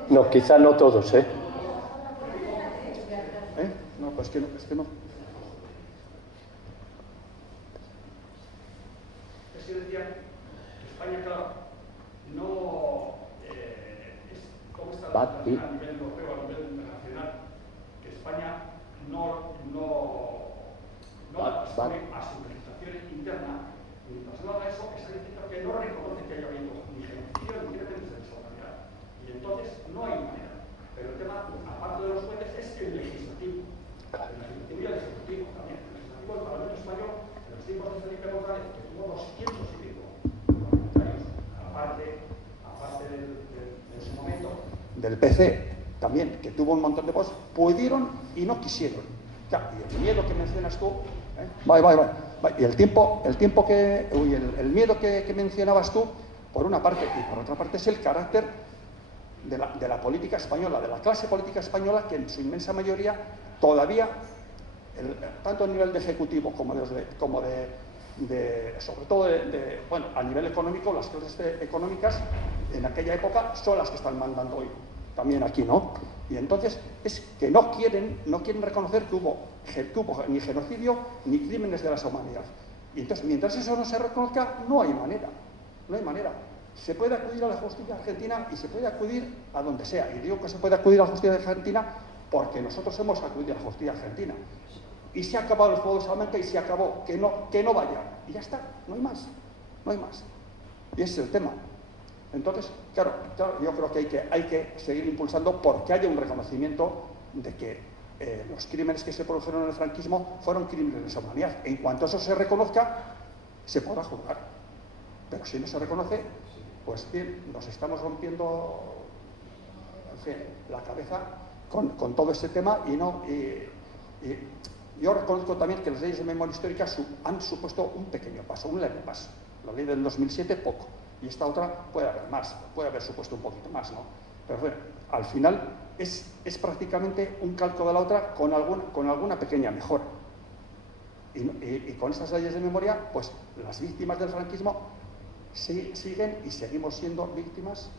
no, quizá no todos, ¿eh? No, pues que no, es que no. Es que decía que España, claro, no es cómo está la situación a nivel europeo, a nivel internacional, que España no expone a su legislación interna. Mientras no haga eso, está diciendo que no reconoce que haya habido ni genocidio ni crímenes de lesa humanidad. Y entonces no hay manera. Pero el tema, aparte de los jueces, es el legislativo. El legislativo y el ejecutivo también. El legislativo del Parlamento Español, en los tiempos de Felipe González, que tuvo 200 y pico parlamentarios, aparte de su momento. Del PC también, que tuvo un montón de votos, pudieron y no quisieron. Ya, y el miedo que mencionas tú, y el miedo que mencionabas tú, por una parte, y por otra parte es el carácter de la política española, de la clase política española, que en su inmensa mayoría todavía, tanto a nivel de ejecutivo como sobre todo bueno, a nivel económico, las clases económicas en aquella época son las que están mandando hoy, también aquí, ¿no? Y entonces es que no quieren reconocer que hubo ni genocidio ni crímenes de la humanidad. Y entonces, mientras eso no se reconozca, no hay manera. Se puede acudir a la justicia argentina y se puede acudir a donde sea. Y digo que se puede acudir a la justicia argentina porque nosotros hemos acudido a la justicia argentina. Y se ha acabado el juego de Salamanca y se acabó. Que no vaya. Y ya está. No hay más. Y ese es el tema. Entonces, claro, yo creo que hay que seguir impulsando porque haya un reconocimiento de que los crímenes que se produjeron en el franquismo fueron crímenes de lesa humanidad. En cuanto eso se reconozca, se podrá juzgar. Pero si no se reconoce, pues bien, nos estamos rompiendo, en fin, la cabeza con todo este tema y yo reconozco también que las leyes de memoria histórica han supuesto un pequeño paso, un leve paso. La ley del 2007, poco. Y esta otra puede haber supuesto un poquito más, ¿no? Pero bueno, al final es prácticamente un calco de la otra con alguna pequeña mejora. Y con estas leyes de memoria, pues las víctimas del franquismo siguen y seguimos siendo víctimas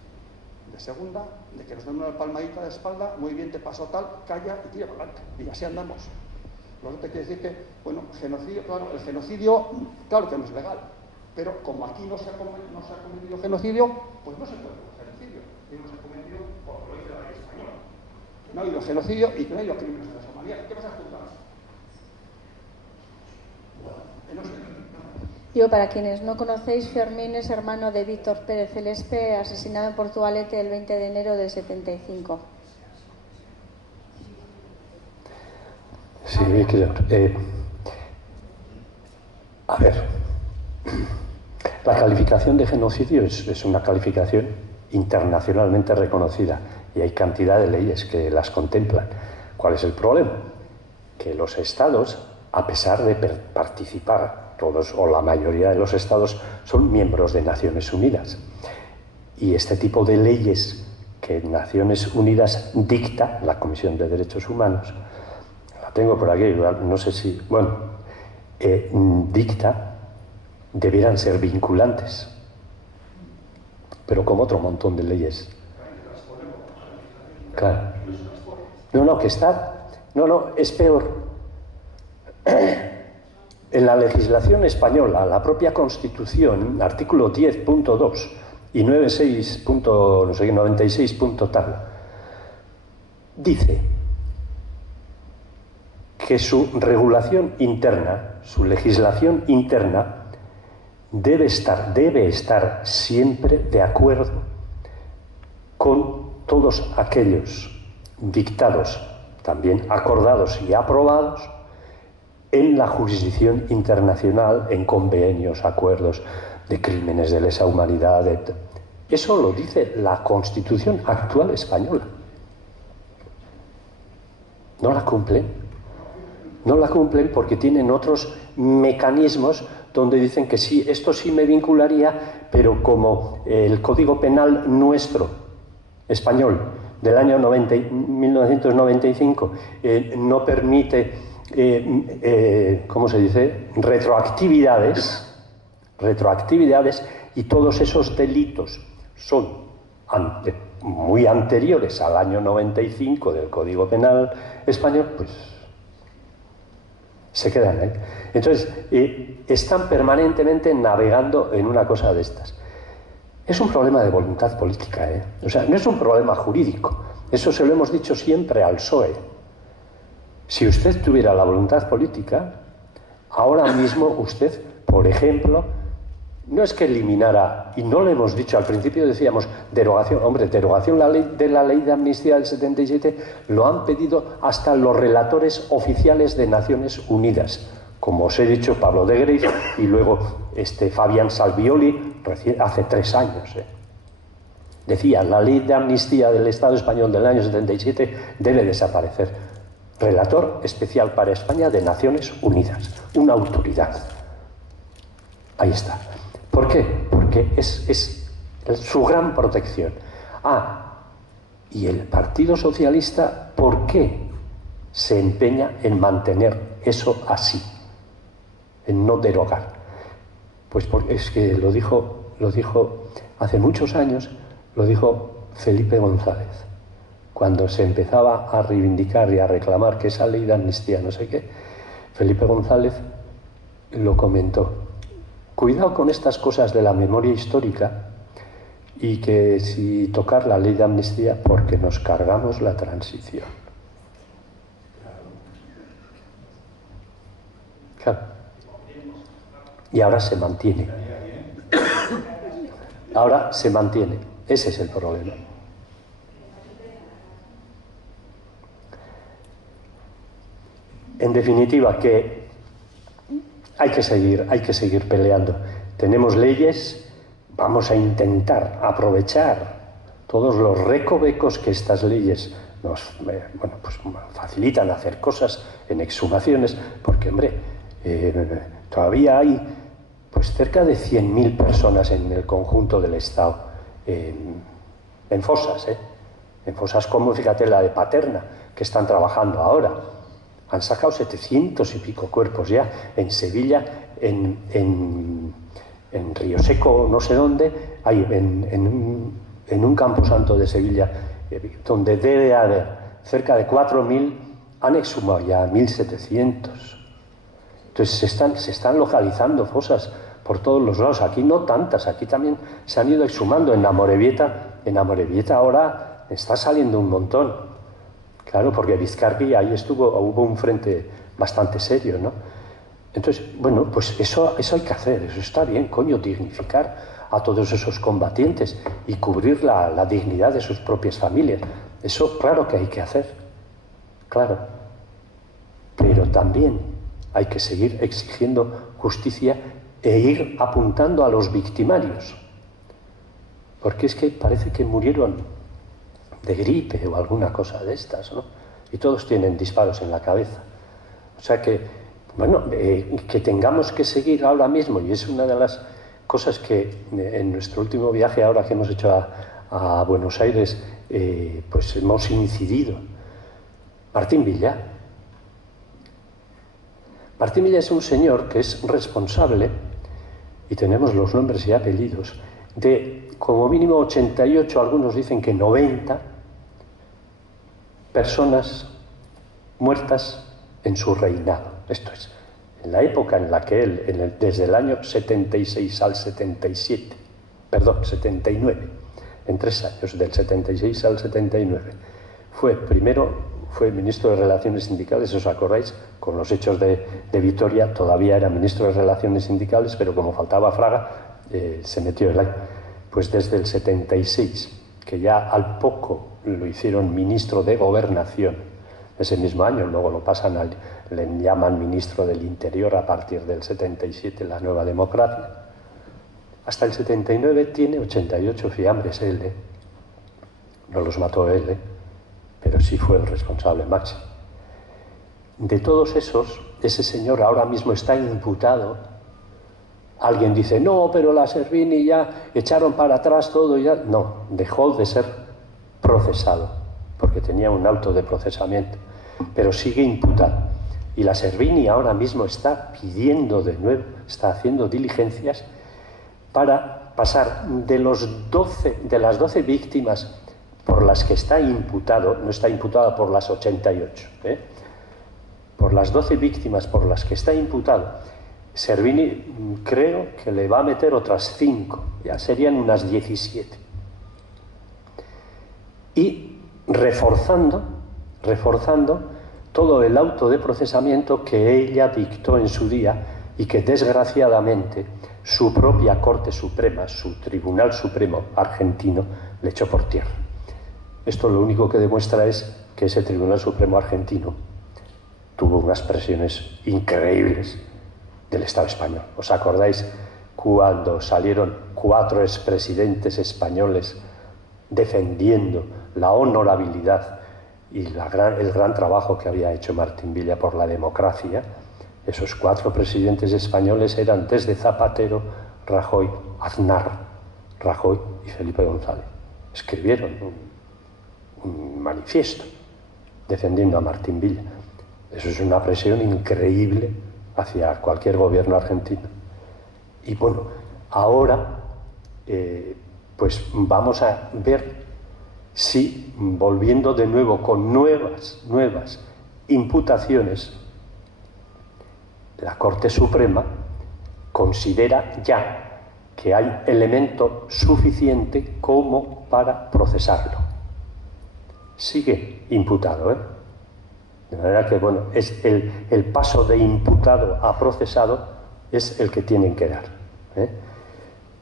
de segunda, de que nos den una palmadita de espalda, muy bien, te pasó tal, calla y tira para adelante. Y así andamos. Lo que te quiere decir que, bueno, genocidio, claro, el genocidio, claro que no es legal, pero como aquí no se ha cometido genocidio, pues no se puede hacer genocidio. Y no se ha cometido por lo dice la ley española. No ha habido genocidio y que no ha habido crímenes de lesa humanidad. ¿Qué vas a juzgar? No sé. Yo, para quienes no conocéis, Fermín es hermano de Víctor Pérez Celespe, asesinado en Portugalete el 20 de enero del 75. Sí, claro. A ver, la calificación de genocidio es una calificación internacionalmente reconocida y hay cantidad de leyes que las contemplan. ¿Cuál es el problema? Que los estados, a pesar de participar, todos o la mayoría de los estados son miembros de Naciones Unidas. Y este tipo de leyes que Naciones Unidas dicta, la Comisión de Derechos Humanos, la tengo por aquí, no sé si, bueno, dicta, debieran ser vinculantes, pero como otro montón de leyes. Claro. No, que está... No, es peor. En la legislación española, la propia Constitución, artículo 10.2 y 96 tal, dice que su regulación interna, su legislación interna, debe estar siempre de acuerdo con todos aquellos dictados, también acordados y aprobados, en la jurisdicción internacional, en convenios, acuerdos de crímenes de lesa humanidad. Eso lo dice la Constitución actual española. No la cumplen. No la cumplen porque tienen otros mecanismos donde dicen que sí, esto sí me vincularía, pero como el Código Penal nuestro, español, del año 1995, no permite, ¿cómo se dice?, retroactividades, y todos esos delitos son muy anteriores al año 95 del Código Penal español, pues se quedan ahí. Entonces, están permanentemente navegando en una cosa de estas. Es un problema de voluntad política, ¿eh? O sea, no es un problema jurídico. Eso se lo hemos dicho siempre al PSOE. Si usted tuviera la voluntad política, ahora mismo usted, por ejemplo, no es que eliminara, y no lo hemos dicho al principio, decíamos derogación, hombre, derogación de la ley de amnistía del 77, lo han pedido hasta los relatores oficiales de Naciones Unidas, como os he dicho, Pablo de Greiff y luego Fabián Salvioli, hace 3 años. Decía, la ley de amnistía del Estado español del año 77 debe desaparecer. Relator especial para España de Naciones Unidas, una autoridad. Ahí está. ¿Por qué? Porque es su gran protección. Y el Partido Socialista, ¿por qué se empeña en mantener eso así? En no derogar. Pues porque es que lo dijo hace muchos años, lo dijo Felipe González, cuando se empezaba a reivindicar y a reclamar que esa ley de amnistía no sé qué. Felipe González lo comentó. Cuidado con estas cosas de la memoria histórica y que si tocar la ley de amnistía porque nos cargamos la transición. Claro. Y ahora se mantiene. Ahora se mantiene. Ese es el problema. En definitiva, que hay que seguir peleando. Tenemos leyes, vamos a intentar aprovechar todos los recovecos que estas leyes nos facilitan hacer cosas en exhumaciones, porque, hombre, todavía hay pues cerca de 100.000 personas en el conjunto del Estado en fosas, en fosas como, fíjate, la de Paterna, que están trabajando ahora. Han sacado 700 y pico cuerpos ya. En Sevilla, en Río Seco, no sé dónde, hay en un camposanto de Sevilla, donde debe haber cerca de 4.000, han exhumado ya 1.700. Entonces se están localizando fosas por todos los lados. Aquí no tantas, aquí también se han ido exhumando. En Amorebieta ahora está saliendo un montón. Claro, porque Vizcarbi ahí hubo un frente bastante serio, ¿no? Entonces, bueno, pues eso hay que hacer, eso está bien, coño, dignificar a todos esos combatientes y cubrir la dignidad de sus propias familias. Eso claro que hay que hacer, claro. Pero también hay que seguir exigiendo justicia e ir apuntando a los victimarios. Porque es que parece que murieron de gripe o alguna cosa de estas, ¿no? Y todos tienen disparos en la cabeza. O sea que, bueno, que tengamos que seguir ahora mismo, y es una de las cosas que en nuestro último viaje, ahora que hemos hecho a Buenos Aires, pues hemos incidido. Martín Villa. Martín Villa es un señor que es responsable, y tenemos los nombres y apellidos, de como mínimo 88, algunos dicen que 90 personas muertas en su reinado. Esto es, en la época en la que él, desde el año 76 al 77, perdón, 79, en 3 años, del 76 al 79, fue ministro de Relaciones Sindicales, ¿os acordáis? Con los hechos de Vitoria todavía era ministro de Relaciones Sindicales, pero como faltaba Fraga, se metió el año. Pues desde el 76, que ya al poco lo hicieron ministro de Gobernación, ese mismo año, luego lo pasan le llaman ministro del Interior a partir del 77, la Nueva Democracia. Hasta el 79 tiene 88 fiambres él, no los mató él, pero sí fue el responsable máximo. De todos esos, ese señor ahora mismo está imputado. Alguien dice, no, pero la Servini ya echaron para atrás todo y ya. No, dejó de ser procesado, porque tenía un auto de procesamiento, pero sigue imputado. Y la Servini ahora mismo está pidiendo de nuevo, está haciendo diligencias para pasar de las 12 víctimas por las que está imputado, no está imputado por las 88, por las 12 víctimas por las que está imputado, Servini creo que le va a meter otras 5, ya serían unas 17. Y reforzando todo el auto de procesamiento que ella dictó en su día y que desgraciadamente su propia Corte Suprema, su Tribunal Supremo argentino, le echó por tierra. Esto lo único que demuestra es que ese Tribunal Supremo argentino tuvo unas presiones increíbles del Estado español. ¿Os acordáis cuando salieron 4 expresidentes españoles defendiendo la honorabilidad y el gran trabajo que había hecho Martín Villa por la democracia? Esos 4 presidentes españoles eran desde Zapatero, Rajoy, Aznar, Rajoy y Felipe González. Escribieron un manifiesto defendiendo a Martín Villa. Eso es una presión increíble hacia cualquier gobierno argentino. Y bueno, ahora pues vamos a ver si, volviendo de nuevo con nuevas imputaciones, la Corte Suprema considera ya que hay elemento suficiente como para procesarlo. Sigue imputado, De manera que, bueno, es el paso de imputado a procesado es el que tienen que dar.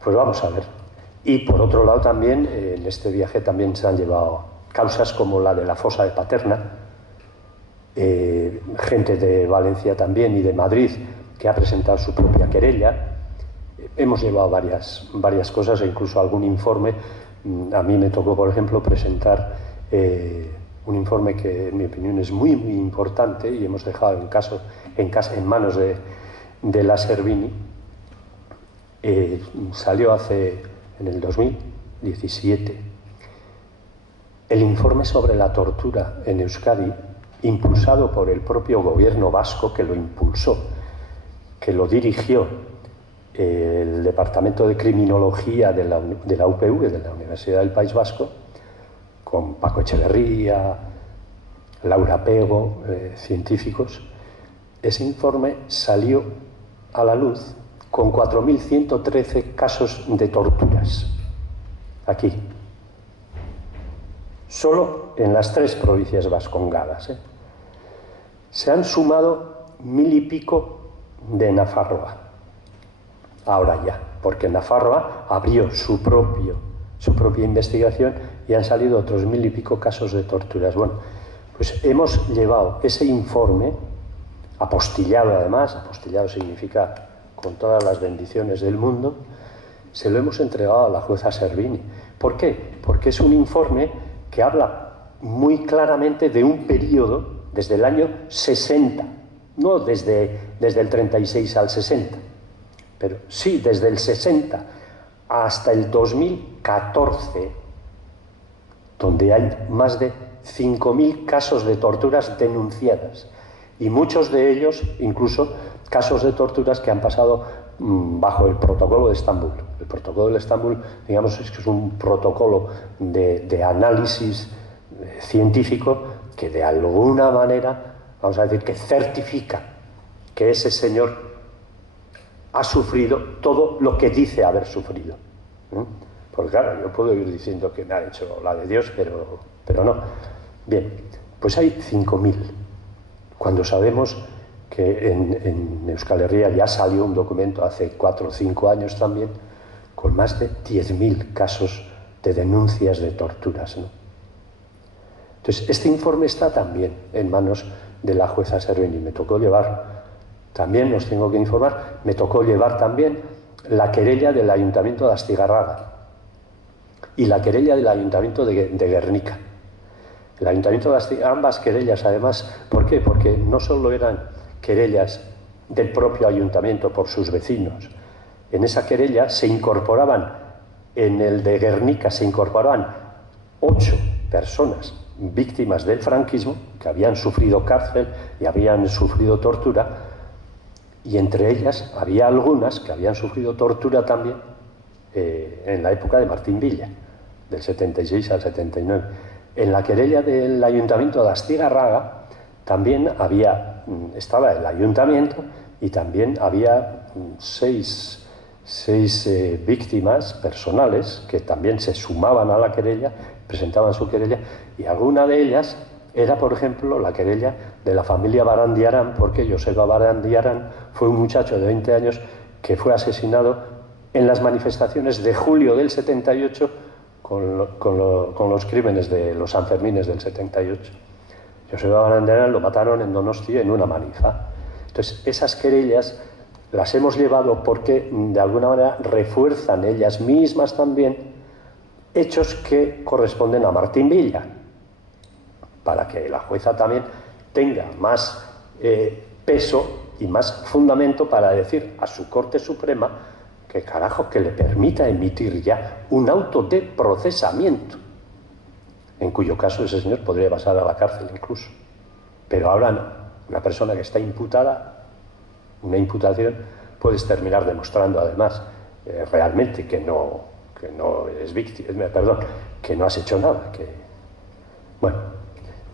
Pues vamos a ver. Y por otro lado también, en este viaje también se han llevado causas como la de la fosa de Paterna, gente de Valencia también y de Madrid que ha presentado su propia querella. Hemos llevado varias cosas e incluso algún informe. A mí me tocó, por ejemplo, presentar un informe que, en mi opinión, es muy importante y hemos dejado en manos de la Servini. Salió en el 2017 el informe sobre la tortura en Euskadi, impulsado por el propio gobierno vasco, que lo impulsó, que lo dirigió el Departamento de Criminología de la UPV, de la Universidad del País Vasco, con Paco Echeverría, Laura Pego, científicos. Ese informe salió a la luz con 4.113 casos de torturas. Aquí. Solo en las 3 provincias vascongadas. Se han sumado 1000 y pico de Nafarroa. Ahora ya, porque Nafarroa abrió su propia investigación y han salido otros 1000 y pico casos de torturas. Bueno, pues hemos llevado ese informe, apostillado además, apostillado significa con todas las bendiciones del mundo, se lo hemos entregado a la jueza Servini. ¿Por qué? Porque es un informe que habla muy claramente de un periodo desde el año 60, no desde el 36 al 60, pero sí desde el 60 hasta el 2014, donde hay más de 5.000 casos de torturas denunciadas, y muchos de ellos, incluso, casos de torturas que han pasado bajo el protocolo de Estambul. El protocolo de Estambul, digamos, es un protocolo de análisis científico que de alguna manera, vamos a decir, que certifica que ese señor ha sufrido todo lo que dice haber sufrido. Porque claro, yo puedo ir diciendo que me ha hecho la de Dios, pero no. Bien, pues hay 5.000. Cuando sabemos que en Euskal Herria ya salió un documento hace 4 o 5 años también, con más de 10.000 casos de denuncias de torturas, ¿no? Entonces, este informe está también en manos de la jueza Servini. Me tocó llevar, también os tengo que informar, me tocó llevar también la querella del Ayuntamiento de Astigarraga y la querella del Ayuntamiento de Guernica. El Ayuntamiento de Astigarraga, ambas querellas además, ¿por qué? Porque no solo eran querellas del propio Ayuntamiento por sus vecinos. En esa querella se incorporaban, en el de Guernica se incorporaban 8 personas víctimas del franquismo que habían sufrido cárcel y habían sufrido tortura, y entre ellas había algunas que habían sufrido tortura también en la época de Martín Villa, del 76 al 79. En la querella del Ayuntamiento de Astigarraga también estaba el Ayuntamiento y también había 6 víctimas personales que también se sumaban a la querella, presentaban su querella, y alguna de ellas era, por ejemplo, la querella de la familia Barandiarán, porque Joseba Barandiarán fue un muchacho de 20 años que fue asesinado en las manifestaciones de julio del 78 con los crímenes de los Sanfermines del 78. Joseba Barandiarán lo mataron en Donosti en una manifa. Entonces, esas querellas las hemos llevado porque de alguna manera refuerzan ellas mismas también hechos que corresponden a Martín Villa, para que la jueza también tenga más peso y más fundamento para decir a su Corte Suprema que carajo, que le permita emitir ya un auto de procesamiento, en cuyo caso ese señor podría pasar a la cárcel incluso. Pero ahora no. Una persona que está imputada, una imputación, puedes terminar demostrando además realmente que no es víctima, perdón, que no has hecho nada. Bueno,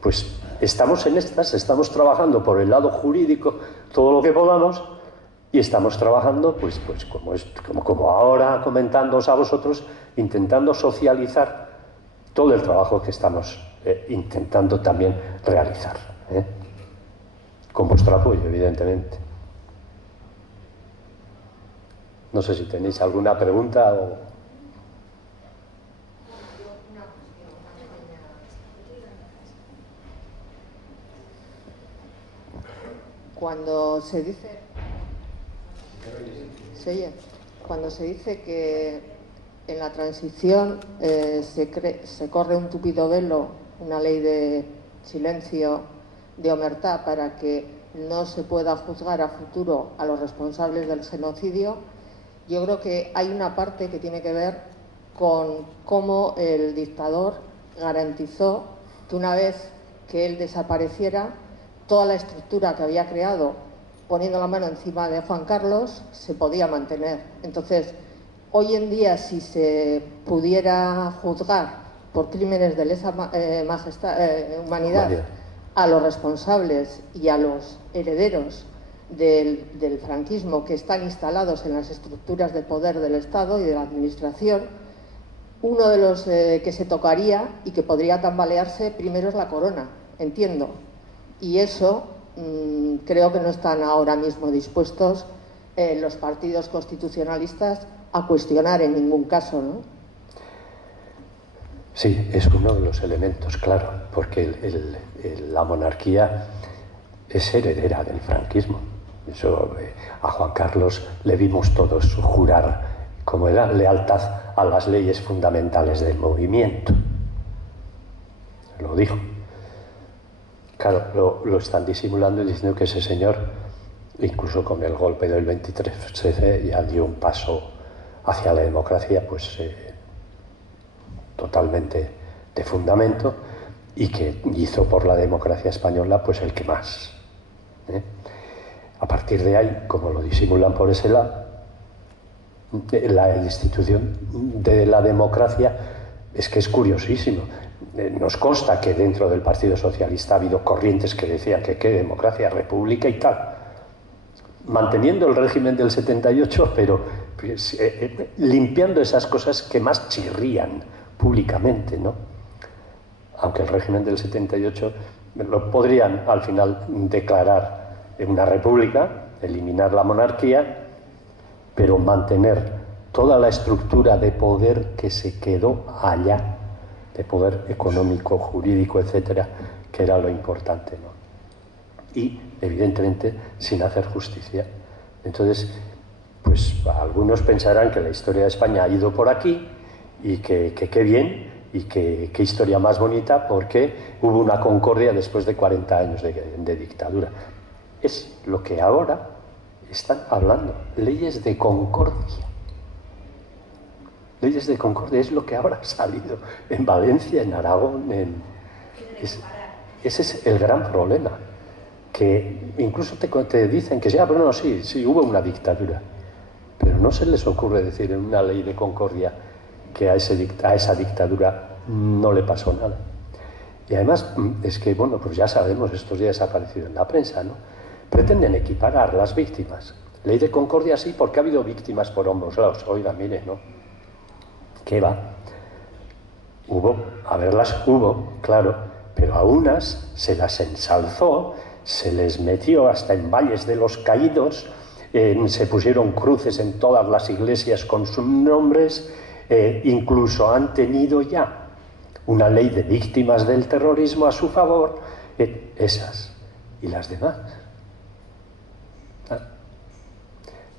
pues estamos en estas, estamos trabajando por el lado jurídico todo lo que podamos, y estamos trabajando, pues como ahora comentándoos a vosotros, intentando socializar todo el trabajo que estamos intentando también realizar, con vuestro apoyo, evidentemente. No sé si tenéis alguna pregunta o... Cuando se dice que en la transición se corre un tupido velo, una ley de silencio, de omertá, para que no se pueda juzgar a futuro a los responsables del genocidio, yo creo que hay una parte que tiene que ver con cómo el dictador garantizó que una vez que él desapareciera, toda la estructura que había creado poniendo la mano encima de Juan Carlos se podía mantener. Entonces, hoy en día, si se pudiera juzgar por crímenes de lesa humanidad a los responsables y a los herederos del franquismo que están instalados en las estructuras de poder del Estado y de la Administración, uno de los que se tocaría y que podría tambalearse primero es la corona, entiendo. Y eso creo que no están ahora mismo dispuestos los partidos constitucionalistas a cuestionar en ningún caso, ¿no? Sí, es uno de los elementos, claro, porque la monarquía es heredera del franquismo. Eso, a Juan Carlos le vimos todos jurar, como era, lealtad a las leyes fundamentales movimiento. Lo dijo. Claro, lo están disimulando y diciendo que ese señor, incluso con el golpe del 23F, ya dio un paso hacia la democracia, pues totalmente de fundamento, y que hizo por la democracia española pues el que más. A partir de ahí, como lo disimulan por ese lado, la institución de la democracia es que es curiosísimo. Nos consta que dentro del Partido Socialista ha habido corrientes que decían que qué democracia, república y tal, manteniendo el régimen del 78, pero pues, limpiando esas cosas que más chirrían públicamente, ¿no? Aunque el régimen del 78 lo podrían al final declarar una república, eliminar la monarquía, pero mantener toda la estructura de poder que se quedó allá, de poder económico, jurídico, etcétera, que era lo importante, ¿no? Y, evidentemente, sin hacer justicia. Entonces, pues algunos pensarán que la historia de España ha ido por aquí y que qué bien, y que qué historia más bonita, porque hubo una concordia después de 40 años de dictadura. Es lo que ahora están hablando, leyes de concordia. Leyes de concordia es lo que ahora ha salido en Valencia, en Aragón. Ese es el gran problema, que incluso te dicen que ya, pero no, sí, hubo una dictadura, pero no se les ocurre decir en una ley de concordia que a esa dictadura no le pasó nada. Y además es que, bueno, pues ya sabemos, estos días ha aparecido en la prensa, ¿no? Pretenden equiparar las víctimas. Ley de concordia sí, porque ha habido víctimas por ambos lados. Oiga, mire, ¿no? ¿Qué va? Hubo, claro, pero a unas se las ensalzó, se les metió hasta en valles de los caídos, se pusieron cruces en todas las iglesias con sus nombres, incluso han tenido ya una ley de víctimas del terrorismo a su favor, esas y las demás.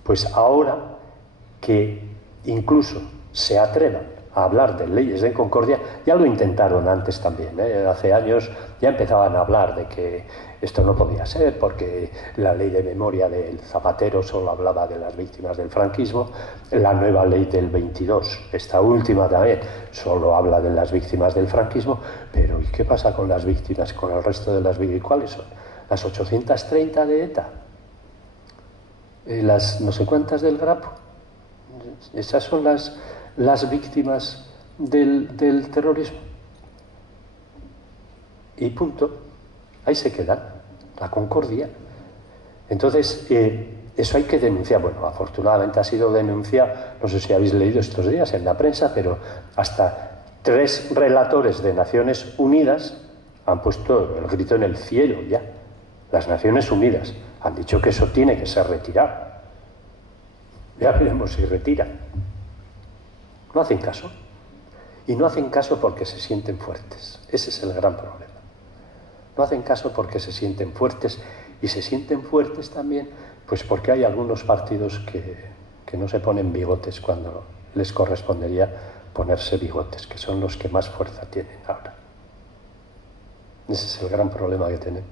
Pues ahora que incluso se atrevan a hablar de leyes de concordia, ya lo intentaron antes también, hace años ya empezaban a hablar de que esto no podía ser porque la ley de memoria del Zapatero solo hablaba de las víctimas del franquismo, la nueva ley del 22, esta última también, solo habla de las víctimas del franquismo, pero ¿y qué pasa con las víctimas, con el resto de las víctimas? ¿Cuáles son? Las 830 de ETA, las no sé cuántas del Grapo, esas son las víctimas del terrorismo. Y punto. Ahí se queda la concordia. Entonces, eso hay que denunciar. Bueno, afortunadamente ha sido denunciado, no sé si habéis leído estos días en la prensa, pero hasta 3 relatores de Naciones Unidas han puesto el grito en el cielo ya. Las Naciones Unidas han dicho que eso tiene que ser retirado. Ya veremos si retiran. No hacen caso. Y no hacen caso porque se sienten fuertes. Ese es el gran problema. No hacen caso porque se sienten fuertes, y se sienten fuertes también pues porque hay algunos partidos que no se ponen bigotes cuando les correspondería ponerse bigotes, que son los que más fuerza tienen ahora. Ese es el gran problema que tenemos.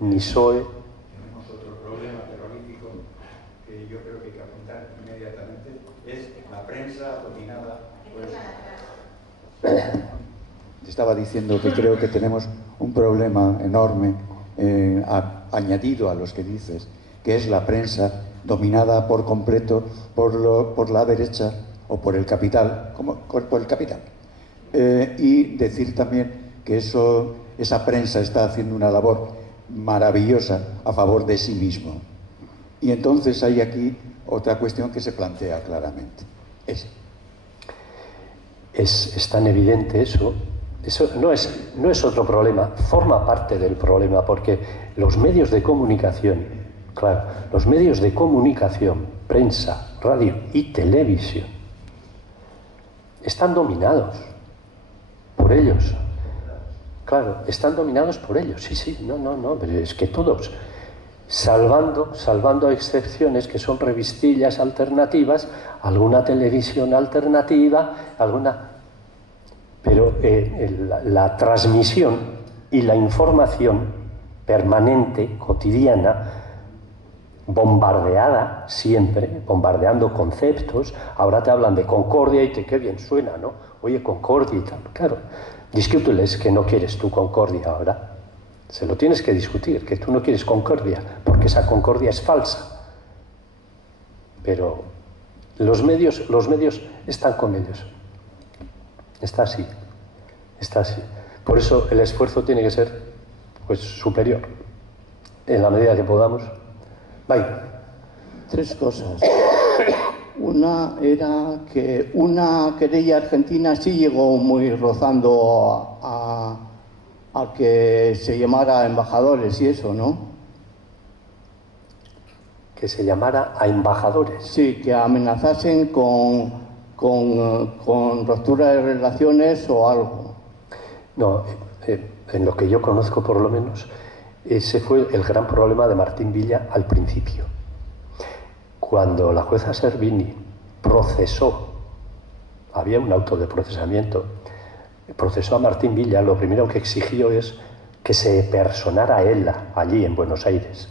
Ni PSOE... Tenemos otro problema terrorífico que yo creo que hay que apuntar inmediatamente, es la prensa dominada. Estaba diciendo que creo que tenemos un problema enorme añadido a los que dices, que es la prensa dominada por completo por la derecha o por el capital, por el capital. Y decir también que esa prensa está haciendo una labor maravillosa a favor de sí mismo. Y entonces hay aquí otra cuestión que se plantea claramente. Es tan evidente eso Eso no es otro problema, forma parte del problema, porque los medios de comunicación, claro, los medios de comunicación, prensa, radio y televisión, están dominados por ellos. Claro, están dominados por ellos, sí, no, pero es que todos, salvando excepciones que son revistillas alternativas, alguna televisión alternativa, pero la transmisión y la información permanente, cotidiana, bombardeada siempre, bombardeando conceptos. Ahora te hablan de concordia y qué bien suena, ¿no? Oye, concordia y tal, claro. Discúteles que no quieres tu concordia ahora. Se lo tienes que discutir, que tú no quieres concordia, porque esa concordia es falsa. Pero los medios están con ellos. Está así. Por eso el esfuerzo tiene que ser, pues, superior, en la medida que podamos. Vaya. 3 cosas. Una era que una querella argentina sí llegó muy rozando a que se llamara embajadores y eso, ¿no? Que se llamara a embajadores. Sí, que amenazasen con ruptura de relaciones o algo. No, en lo que yo conozco por lo menos, ese fue el gran problema de Martín Villa al principio. Cuando la jueza Servini procesó, había un auto de procesamiento, procesó a Martín Villa, lo primero que exigió es que se personara él allí en Buenos Aires.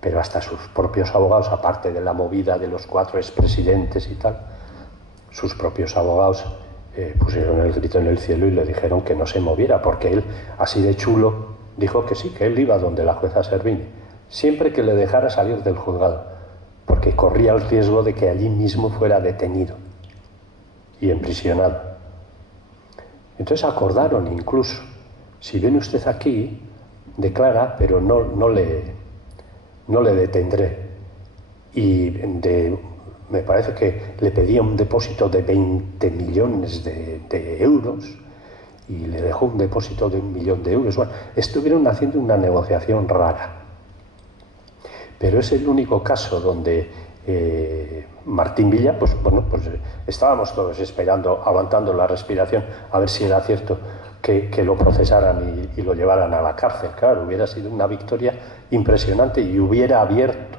Pero hasta sus propios abogados, aparte de la movida de los 4 expresidentes y tal, sus propios abogados pusieron el grito en el cielo y le dijeron que no se moviera, porque él, así de chulo, dijo que sí, que él iba donde la jueza Servini, siempre que le dejara salir del juzgado, porque corría el riesgo de que allí mismo fuera detenido y emprisionado. Entonces acordaron incluso, si viene usted aquí, declara, pero no le detendré. Y me parece que le pedía un depósito de 20 millones de euros y le dejó un depósito de 1 millón de euros. Bueno, estuvieron haciendo una negociación rara. Pero es el único caso donde Martín Villa, pues estábamos todos esperando, aguantando la respiración, a ver si era cierto que lo procesaran y lo llevaran a la cárcel. Claro, hubiera sido una victoria impresionante y hubiera abierto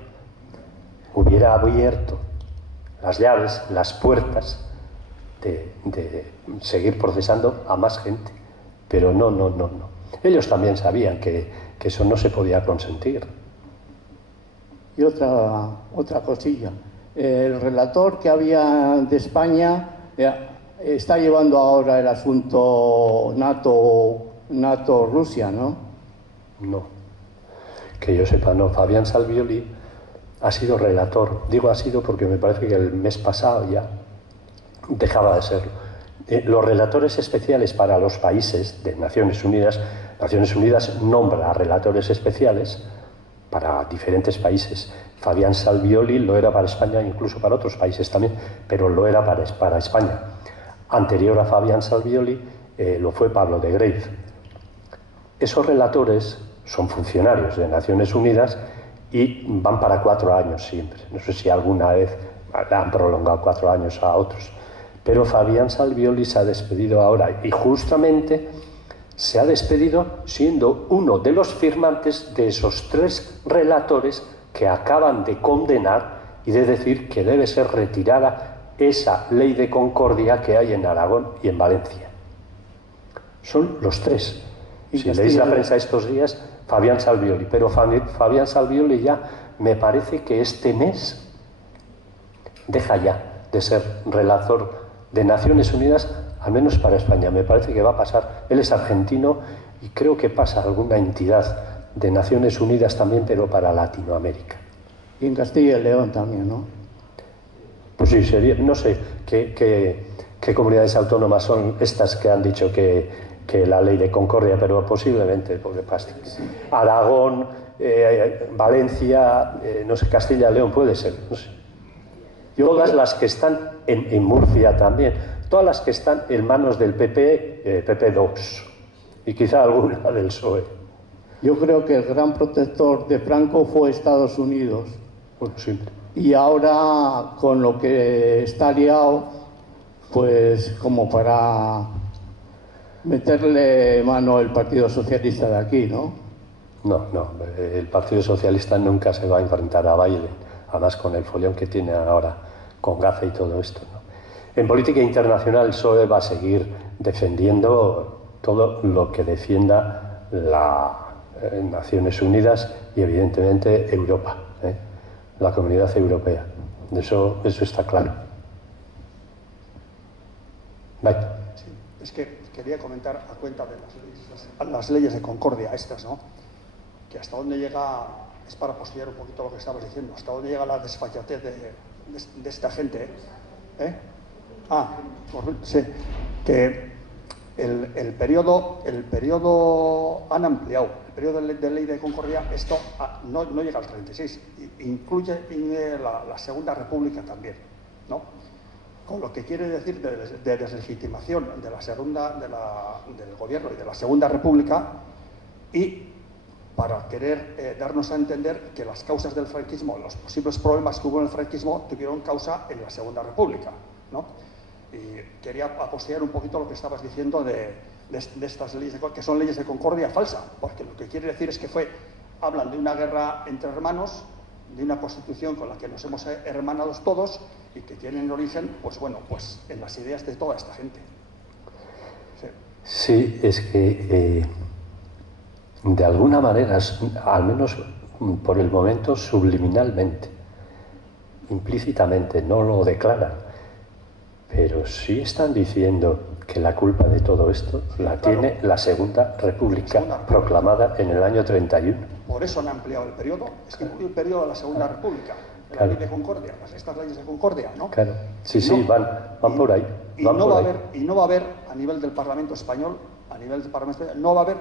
las llaves, las puertas de seguir procesando a más gente. Pero no. Ellos también sabían que eso no se podía consentir. Y otra cosilla. El relator que había de España está llevando ahora el asunto NATO-Rusia, ¿no? No. Que yo sepa, no. Fabián Salvioli ha sido relator. Digo ha sido porque me parece que el mes pasado ya dejaba de serlo. Los relatores especiales para los países de Naciones Unidas nombra a relatores especiales para diferentes países. Fabián Salvioli lo era para España, incluso para otros países también, pero lo era para España. Anterior a Fabián Salvioli lo fue Pablo de Greiff. Esos relatores son funcionarios de Naciones Unidas y van para 4 años siempre. No sé si alguna vez han prolongado 4 años a otros. Pero Fabián Salvioli se ha despedido ahora y justamente se ha despedido siendo uno de los firmantes de esos 3 relatores que acaban de condenar y de decir que debe ser retirada esa ley de concordia que hay en Aragón y en Valencia. Son los 3. Si leéis la prensa estos días, Fabián Salvioli. Pero Fabián Salvioli ya me parece que este mes deja ya de ser relator de Naciones Unidas, al menos para España. Me parece que va a pasar, él es argentino y creo que pasa a alguna entidad de Naciones Unidas también, pero para Latinoamérica. Y en Castilla y León también, ¿no? Pues sí, sería, no sé qué comunidades autónomas son estas que han dicho que la ley de concordia, pero posiblemente, porque Aragón, Valencia, no sé, Castilla y León puede ser, no sé. Todas las que están en Murcia también, todas las que están en manos del PP, PP2, y quizá alguna del PSOE. Yo creo que el gran protector de Franco fue Estados Unidos. Bueno, siempre. Y ahora, con lo que está liado, pues como para meterle mano el Partido Socialista de aquí, ¿no? No, el Partido Socialista nunca se va a enfrentar a Biden, además con el follón que tiene ahora con Gaza y todo esto, ¿no? En política internacional, el PSOE va a seguir defendiendo todo lo que defienda las Naciones Unidas y, evidentemente, Europa, la Comunidad Europea. Eso está claro. Vaya. Sí, es que quería comentar a cuenta de las leyes de concordia estas, ¿no? Que hasta dónde llega, es para postular un poquito lo que estabas diciendo, hasta dónde llega la desfachatez de esta gente, ¿eh? Sí, que el periodo han ampliado, el periodo de ley de concordia, esto no llega al 36, incluye la Segunda República también, ¿no? Con lo que quiere decir de deslegitimación de del gobierno y de la Segunda República, y para querer darnos a entender que las causas del franquismo, los posibles problemas que hubo en el franquismo, tuvieron causa en la Segunda República, ¿no? Y quería apostillar un poquito lo que estabas diciendo de estas leyes, que son leyes de concordia falsa, porque lo que quiere decir es que hablan de una guerra entre hermanos, de una constitución con la que nos hemos hermanado todos y que tienen origen, pues bueno, pues en las ideas de toda esta gente. Sí, es que de alguna manera, al menos por el momento, subliminalmente, implícitamente, no lo declaran, pero sí están diciendo que la culpa de todo esto la tiene la Segunda República, proclamada en el año 31. Por eso han ampliado el periodo, es que incluye el periodo de la Segunda República, la ley de concordia, estas leyes de concordia, ¿no? Claro, sí, van por ahí. Y no va a haber, a nivel del Parlamento Español, no va a haber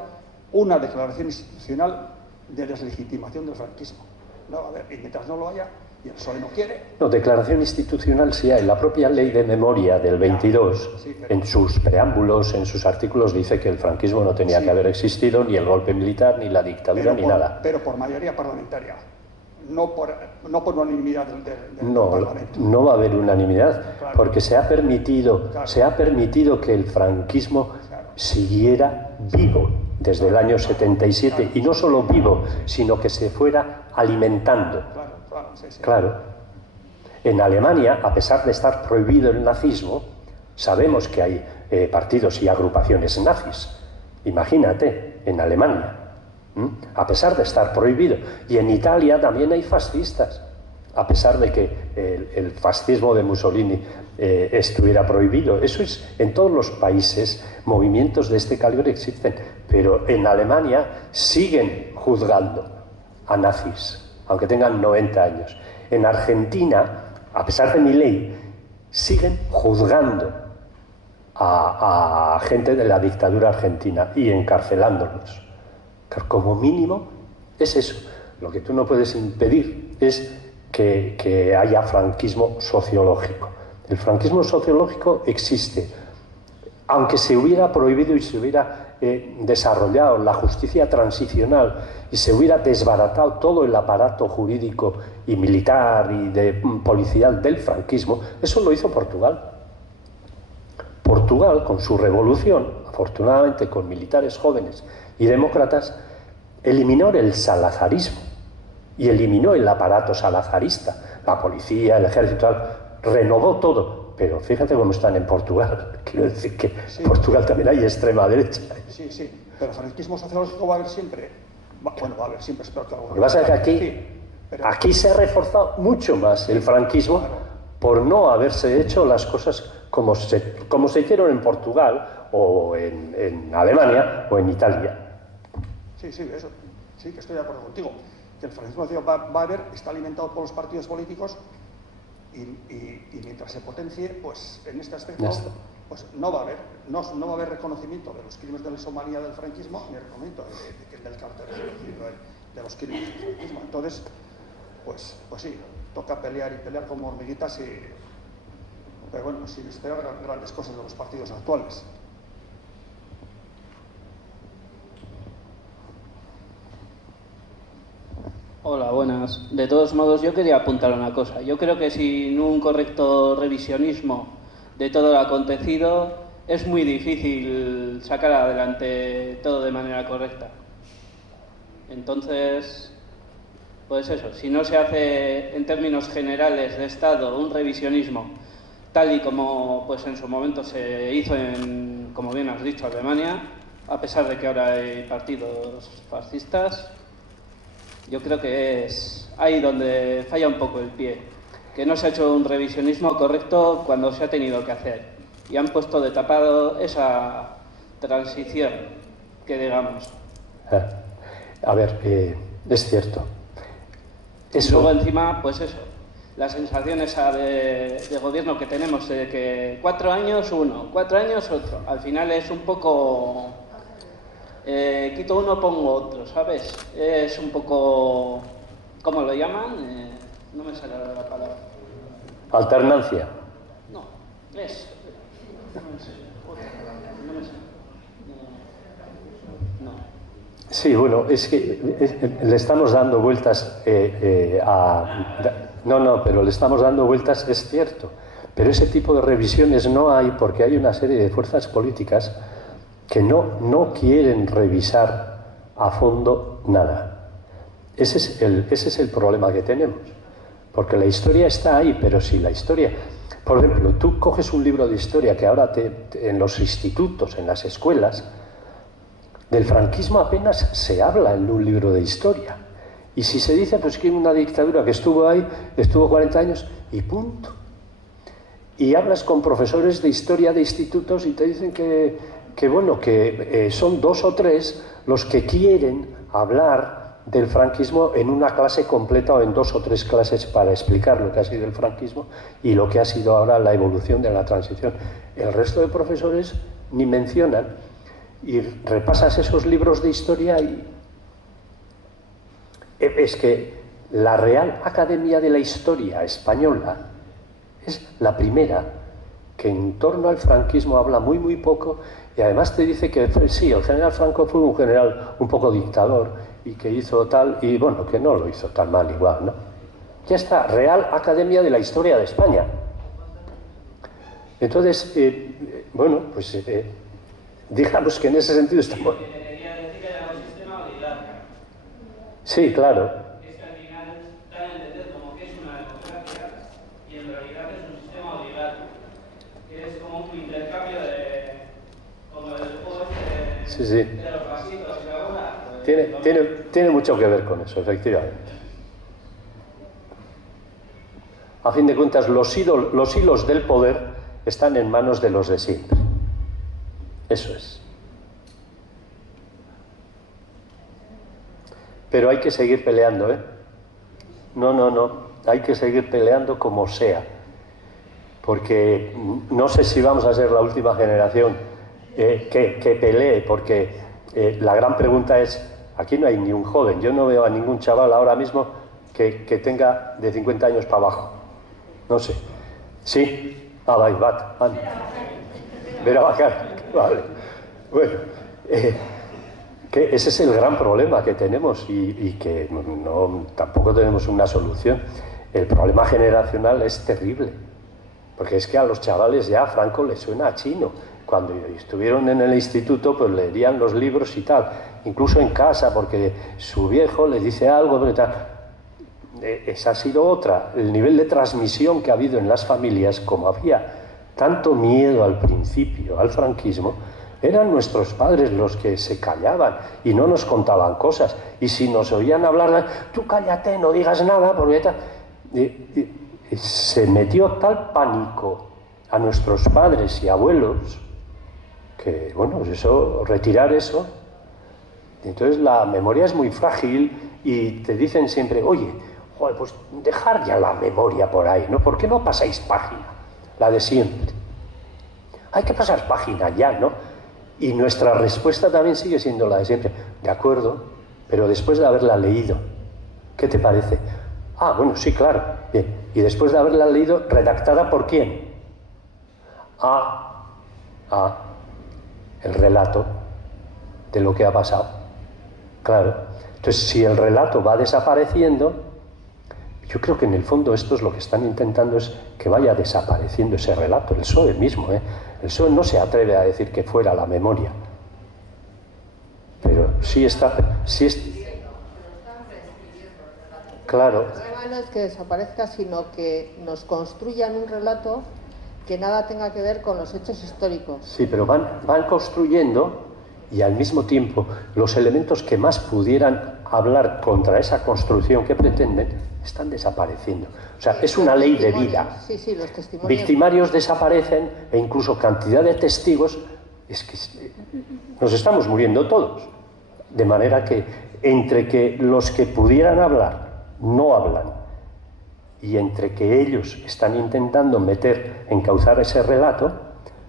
una declaración institucional de deslegitimación del franquismo. No va a haber, y mientras no lo haya, y el PSOE no quiere. No, declaración institucional sí hay. La propia ley de memoria del 22, en sus preámbulos, en sus artículos, dice que el franquismo no tenía que haber existido, ni el golpe militar, ni la dictadura, ni nada. Pero por mayoría parlamentaria, no por unanimidad del Parlamento. No va a haber unanimidad, porque se ha permitido que el franquismo siguiera vivo desde el año 77, y no solo vivo, sino que se fuera alimentando. Claro. En Alemania, a pesar de estar prohibido el nazismo, sabemos que hay partidos y agrupaciones nazis. Imagínate, en Alemania, a pesar de estar prohibido. Y en Italia también hay fascistas, a pesar de que el fascismo de Mussolini estuviera prohibido. Eso es, en todos los países, movimientos de este calibre existen, pero en Alemania siguen juzgando a nazis, aunque tengan 90 años. En Argentina, a pesar de mi ley, siguen juzgando a gente de la dictadura argentina y encarcelándolos. Como mínimo, es eso. Lo que tú no puedes impedir es que haya franquismo sociológico. El franquismo sociológico existe. Aunque se hubiera prohibido y se hubiera desarrollado la justicia transicional y se hubiera desbaratado todo el aparato jurídico y militar y policial del franquismo, eso lo hizo Portugal. Portugal, con su revolución, afortunadamente con militares jóvenes y demócratas, eliminó el salazarismo y eliminó el aparato salazarista, la policía, el ejército, renovó todo. Pero fíjate cómo están en Portugal. Quiero decir que en Portugal también hay extrema derecha. Sí, pero el franquismo sociológico va a haber siempre. Bueno, va a haber siempre, espero que algo. Lo que pasa es que aquí se ha reforzado mucho más el franquismo por no haberse hecho las cosas como se hicieron en Portugal o en Alemania o en Italia. Sí, eso. Sí, que estoy de acuerdo contigo. Que el franquismo va a haber, está alimentado por los partidos políticos. Y mientras se potencie, pues en este aspecto, pues no va a haber reconocimiento de los crímenes de la Somalia del franquismo, ni reconocimiento del cartel de los crímenes del franquismo. Entonces, pues sí, toca pelear como hormiguitas pero bueno, sin esperar grandes cosas de los partidos actuales. Hola, buenas. De todos modos, yo quería apuntar una cosa. Yo creo que sin un correcto revisionismo de todo lo acontecido, es muy difícil sacar adelante todo de manera correcta. Entonces, pues eso, si no se hace en términos generales de Estado un revisionismo, tal y como pues en su momento se hizo en, como bien has dicho, Alemania, a pesar de que ahora hay partidos fascistas, yo creo que es ahí donde falla un poco el pie, que no se ha hecho un revisionismo correcto cuando se ha tenido que hacer y han puesto de tapado esa transición, que digamos. A ver, es cierto. Y luego encima, pues eso, la sensación esa de gobierno que tenemos de que 4 años uno, 4 años otro, al final es un poco... quito uno, pongo otro, ¿sabes? Es un poco... ¿Cómo lo llaman? No me sale la palabra. ¿Alternancia? No, es... No me sale. No. Sí, bueno, es que le estamos dando vueltas No, pero le estamos dando vueltas, es cierto. Pero ese tipo de revisiones no hay porque hay una serie de fuerzas políticas que no quieren revisar a fondo nada. Ese es el problema que tenemos. Porque la historia está ahí, pero si la historia... Por ejemplo, tú coges un libro de historia que ahora en los institutos, en las escuelas, del franquismo apenas se habla en un libro de historia. Y si se dice, pues que una dictadura que estuvo ahí, estuvo 40 años y punto. Y hablas con profesores de historia de institutos y te dicen que son 2 o 3 los que quieren hablar del franquismo en una clase completa o en 2 o 3 clases para explicar lo que ha sido el franquismo y lo que ha sido ahora la evolución de la transición. El resto de profesores ni mencionan. Y repasas esos libros de historia y es que la Real Academia de la Historia Española es la primera que en torno al franquismo habla muy muy poco y además te dice que sí, el general Franco fue un general un poco dictador y que hizo tal, y bueno, que no lo hizo tan mal igual, ¿no? Ya está, Real Academia de la Historia de España. Entonces, bueno, pues digamos que en ese sentido estamos... Sí, claro. Es que al final dan a entender como que es una democracia y en realidad es un sistema oligarca, que es como un intercambio de... como el juego de los vasitos y la bola. Tiene mucho que ver con eso, efectivamente. A fin de cuentas, los hilos del poder están en manos de los de siempre. Eso es. Pero hay que seguir peleando, ¿eh? No. Hay que seguir peleando como sea. Porque no sé si vamos a ser la última generación que pelee, porque la gran pregunta es, aquí no hay ni un joven. Yo no veo a ningún chaval ahora mismo que tenga de 50 años para abajo. No sé. ¿Sí? Bat. Vera Bacar. Vale. Bueno, que ese es el gran problema que tenemos y que tampoco tenemos una solución. El problema generacional es terrible, porque es que a los chavales ya Franco les suena a chino. Cuando estuvieron en el instituto, pues leerían los libros y tal, incluso en casa, porque su viejo le dice algo y tal. Esa ha sido otra. El nivel de transmisión que ha habido en las familias, como había tanto miedo al principio al franquismo, eran nuestros padres los que se callaban y no nos contaban cosas. Y si nos oían hablar, tú cállate, no digas nada, porque se metió tal pánico a nuestros padres y abuelos que, bueno, pues eso, retirar eso. Entonces la memoria es muy frágil y te dicen siempre, oye, joder, pues dejar ya la memoria por ahí, ¿no? ¿Por qué no pasáis página? La de siempre. Hay que pasar página ya, ¿no? Y nuestra respuesta también sigue siendo la de siempre. De acuerdo, pero después de haberla leído, ¿qué te parece? Ah, bueno, sí, claro. Bien. Y después de haberla leído, ¿redactada por quién? a el relato de lo que ha pasado. Claro. Entonces, si el relato va desapareciendo, yo creo que en el fondo esto es lo que están intentando, es que vaya desapareciendo ese relato. El PSOE mismo, El PSOE no se atreve a decir que fuera la memoria. Pero sí está... Claro. El problema no es que desaparezca, sino que nos construyan un relato que nada tenga que ver con los hechos históricos. Sí, pero van construyendo, y al mismo tiempo los elementos que más pudieran hablar contra esa construcción que pretenden están desapareciendo. O sea, es una ley de vida. Sí, sí, los testimonios. Victimarios desaparecen e incluso cantidad de testigos. Es que nos estamos muriendo todos. De manera que entre que los que pudieran hablar no hablan, y entre que ellos están intentando encauzar ese relato,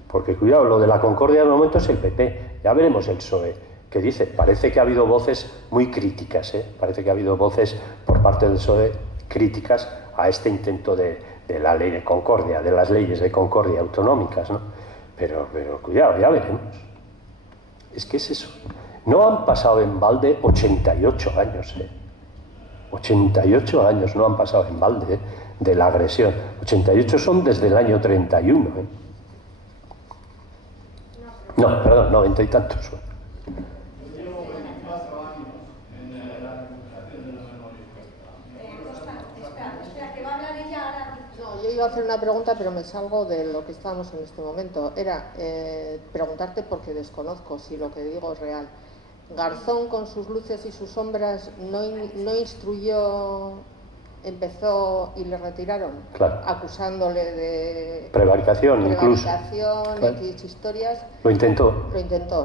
porque cuidado, lo de la concordia de momento es el PP, ya veremos el PSOE, que dice, parece que ha habido voces muy críticas, parece que ha habido voces por parte del PSOE críticas a este intento de la ley de concordia, de las leyes de concordia autonómicas, ¿no? Pero cuidado, ya veremos. Es que es eso. No han pasado en balde 88 años, 88 años no han pasado en balde, de la agresión. 88 son desde el año 31, No, perdón, 90 y tantos. No, yo iba a hacer una pregunta, pero me salgo de lo que estábamos en este momento. Era preguntarte, porque desconozco si lo que digo es real. Garzón, con sus luces y sus sombras, no instruyó, empezó y le retiraron, claro, acusándole de prevaricación, incluso. Claro. X historias. Lo intentó,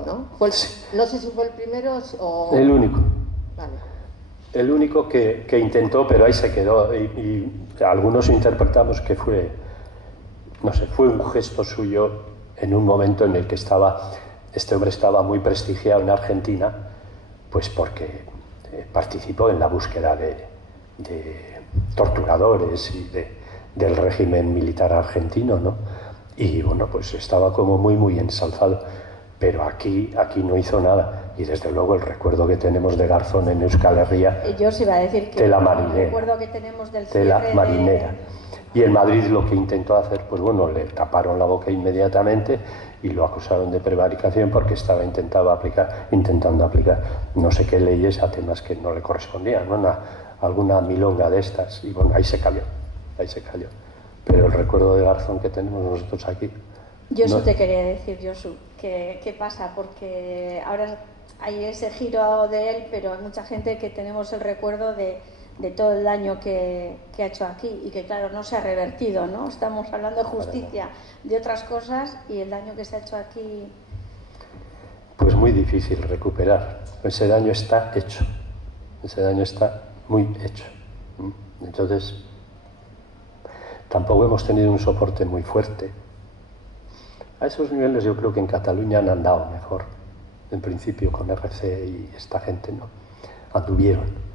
¿no? No sé si fue el primero o... El único. Vale. El único que intentó, pero ahí se quedó. Y algunos interpretamos que fue, no sé, fue un gesto suyo en un momento en el que este hombre estaba muy prestigiado en Argentina, pues porque participó en la búsqueda de torturadores y del régimen militar argentino, ¿no? Y bueno, pues estaba como muy ensalzado, pero aquí no hizo nada. Y desde luego el recuerdo que tenemos de Garzón en Euskal Herria, yo os iba a decir que tela marinera, el recuerdo que tenemos del tela cierre marinera. Y en Madrid lo que intentó hacer, pues bueno, le taparon la boca inmediatamente y lo acusaron de prevaricación porque estaba intentando aplicar no sé qué leyes a temas que no le correspondían, ¿no? Alguna milonga de estas, y bueno, ahí se cayó. Pero el recuerdo de Garzón que tenemos nosotros aquí... Yo eso te quería decir, Josu, ¿qué pasa? Porque ahora hay ese giro de él, pero hay mucha gente que tenemos el recuerdo de todo el daño que ha hecho aquí y que, claro, no se ha revertido, ¿no? Estamos hablando de justicia, de otras cosas, y el daño que se ha hecho aquí... Pues muy difícil recuperar. Ese daño está hecho. Ese daño está muy hecho. Entonces, tampoco hemos tenido un soporte muy fuerte. A esos niveles yo creo que en Cataluña han andado mejor. En principio con RC y esta gente, ¿no? Anduvieron.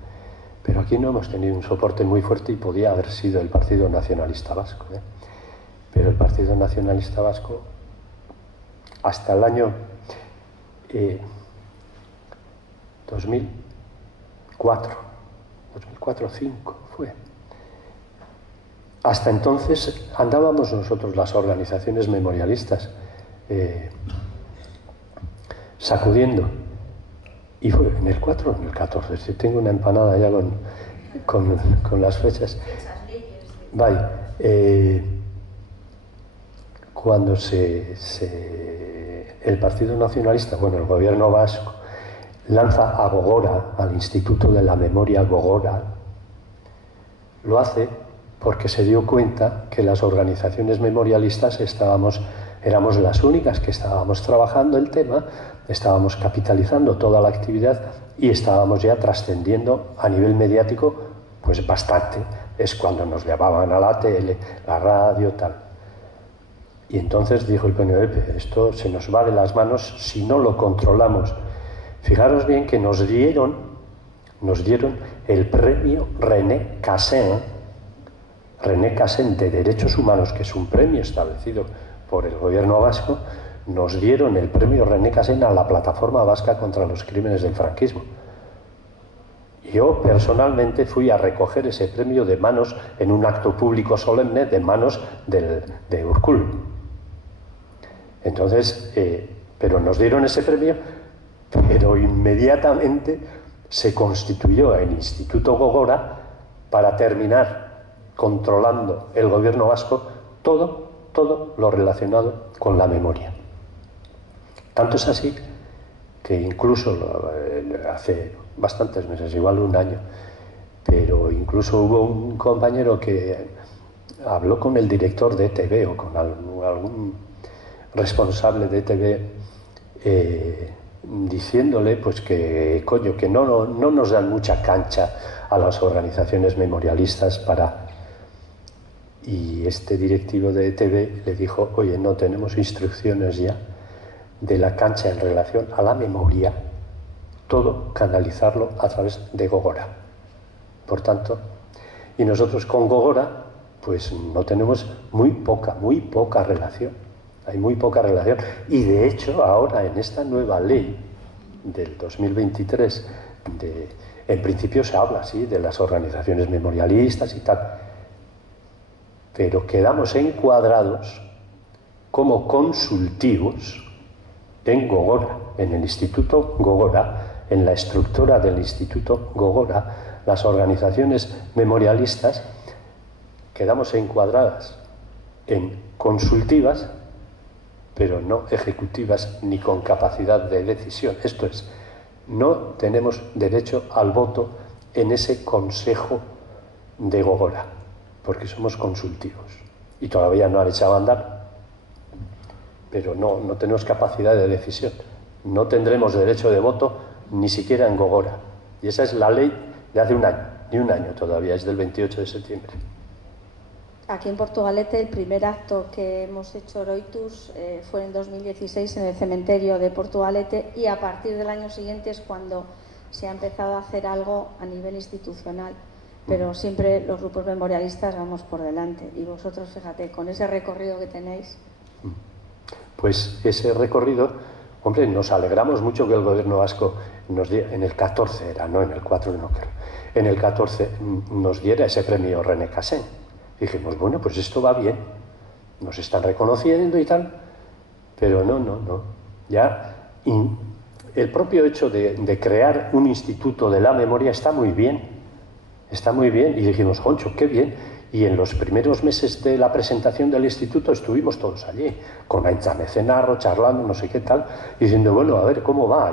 Pero aquí no hemos tenido un soporte muy fuerte y podía haber sido el Partido Nacionalista Vasco, Pero el Partido Nacionalista Vasco, hasta el año 2004 o 2005 fue. Hasta entonces andábamos nosotros, las organizaciones memorialistas, sacudiendo. Y fue en el 4 o en el 14, si tengo una empanada ya con las fechas. Vaya, cuando el Partido Nacionalista, bueno, el gobierno vasco, lanza a Gogora, al Instituto de la Memoria Gogora, lo hace porque se dio cuenta que las organizaciones memorialistas éramos las únicas que estábamos trabajando el tema, estábamos capitalizando toda la actividad y estábamos ya trascendiendo a nivel mediático pues bastante. Es cuando nos llamaban a la tele, la radio, tal. Y entonces dijo el PNV, esto se nos va de las manos si no lo controlamos. Fijaros bien que nos dieron el premio René Cassin de Derechos Humanos, que es un premio establecido por el gobierno vasco, nos dieron el premio René Cassin a la Plataforma Vasca contra los Crímenes del Franquismo. Yo personalmente fui a recoger ese premio de manos, en un acto público solemne, de manos de Urkul. Entonces, pero nos dieron ese premio, pero inmediatamente se constituyó el Instituto Gogora para terminar controlando el gobierno vasco todo lo relacionado con la memoria. Tanto es así que incluso hace bastantes meses, igual un año, pero incluso hubo un compañero que habló con el director de ETV o con algún responsable de ETV diciéndole pues que coño, que no nos dan mucha cancha a las organizaciones memorialistas para... Y este directivo de ETV le dijo, oye, no tenemos instrucciones ya de la cancha en relación a la memoria, todo canalizarlo a través de Gogora. Por tanto, y nosotros con Gogora pues no tenemos muy poca relación. Hay muy poca relación. Y de hecho ahora en esta nueva ley del 2023, en principio se habla así de las organizaciones memorialistas y tal, pero quedamos encuadrados como consultivos en Gogora, en el Instituto Gogora, en la estructura del Instituto Gogora. Las organizaciones memorialistas quedamos encuadradas en consultivas, pero no ejecutivas ni con capacidad de decisión. Esto es, no tenemos derecho al voto en ese Consejo de Gogora, porque somos consultivos y todavía no han echado a andar, pero no tenemos capacidad de decisión. No tendremos derecho de voto ni siquiera en Gogora. Y esa es la ley de hace un año, ni un año todavía, es del 28 de septiembre. Aquí en Portugalete el primer acto que hemos hecho Oroitus fue en 2016 en el cementerio de Portugalete, y a partir del año siguiente es cuando se ha empezado a hacer algo a nivel institucional, pero siempre los grupos memorialistas vamos por delante, y vosotros, fíjate, con ese recorrido que tenéis. Pues ese recorrido, hombre, nos alegramos mucho que el gobierno vasco nos diera, en el 14 era, no en el 4 no creo, en el 14 nos diera ese premio René Cassin. Dijimos, bueno, pues esto va bien, nos están reconociendo y tal, pero no. Ya el propio hecho de crear un instituto de la memoria está muy bien, y dijimos, joncho, qué bien. Y en los primeros meses de la presentación del instituto estuvimos todos allí, con Aintzane Mecenarro, charlando, no sé qué tal, y diciendo, bueno, a ver cómo va,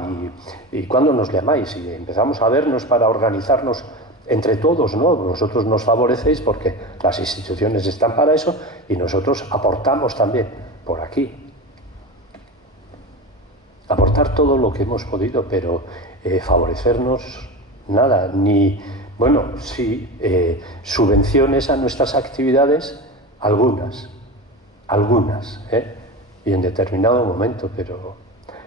y cuándo nos llamáis, y empezamos a vernos para organizarnos entre todos, ¿no? Vosotros nos favorecéis porque las instituciones están para eso y nosotros aportamos también por aquí. Aportar todo lo que hemos podido, pero favorecernos nada, ni, bueno, sí, subvenciones a nuestras actividades, algunas, y en determinado momento, pero,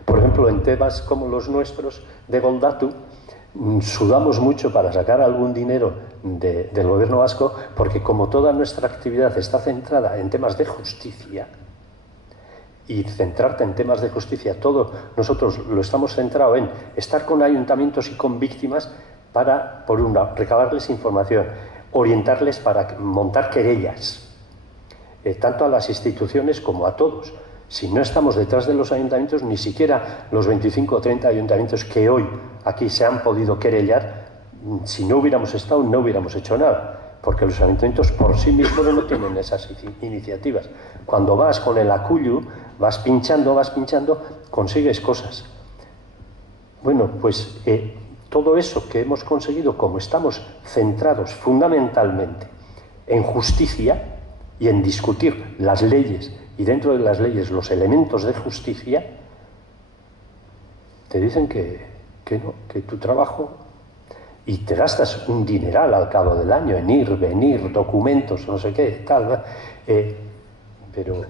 por ejemplo, en temas como los nuestros de Goldatu, sudamos mucho para sacar algún dinero del gobierno vasco, porque como toda nuestra actividad está centrada en temas de justicia, y centrarte en temas de justicia, todo nosotros lo estamos centrado en estar con ayuntamientos y con víctimas para, por una, recabarles información, orientarles para montar querellas, tanto a las instituciones como a todos. Si no estamos detrás de los ayuntamientos, ni siquiera los 25 o 30 ayuntamientos que hoy aquí se han podido querellar, si no hubiéramos estado, no hubiéramos hecho nada, porque los ayuntamientos por sí mismos no tienen esas iniciativas. Cuando vas con el acuyu, vas pinchando, consigues cosas. Bueno, pues todo eso que hemos conseguido, como estamos centrados fundamentalmente en justicia y en discutir las leyes, y dentro de las leyes los elementos de justicia, te dicen que no, que tu trabajo, y te gastas un dineral al cabo del año en ir, venir, documentos, no sé qué, tal, pero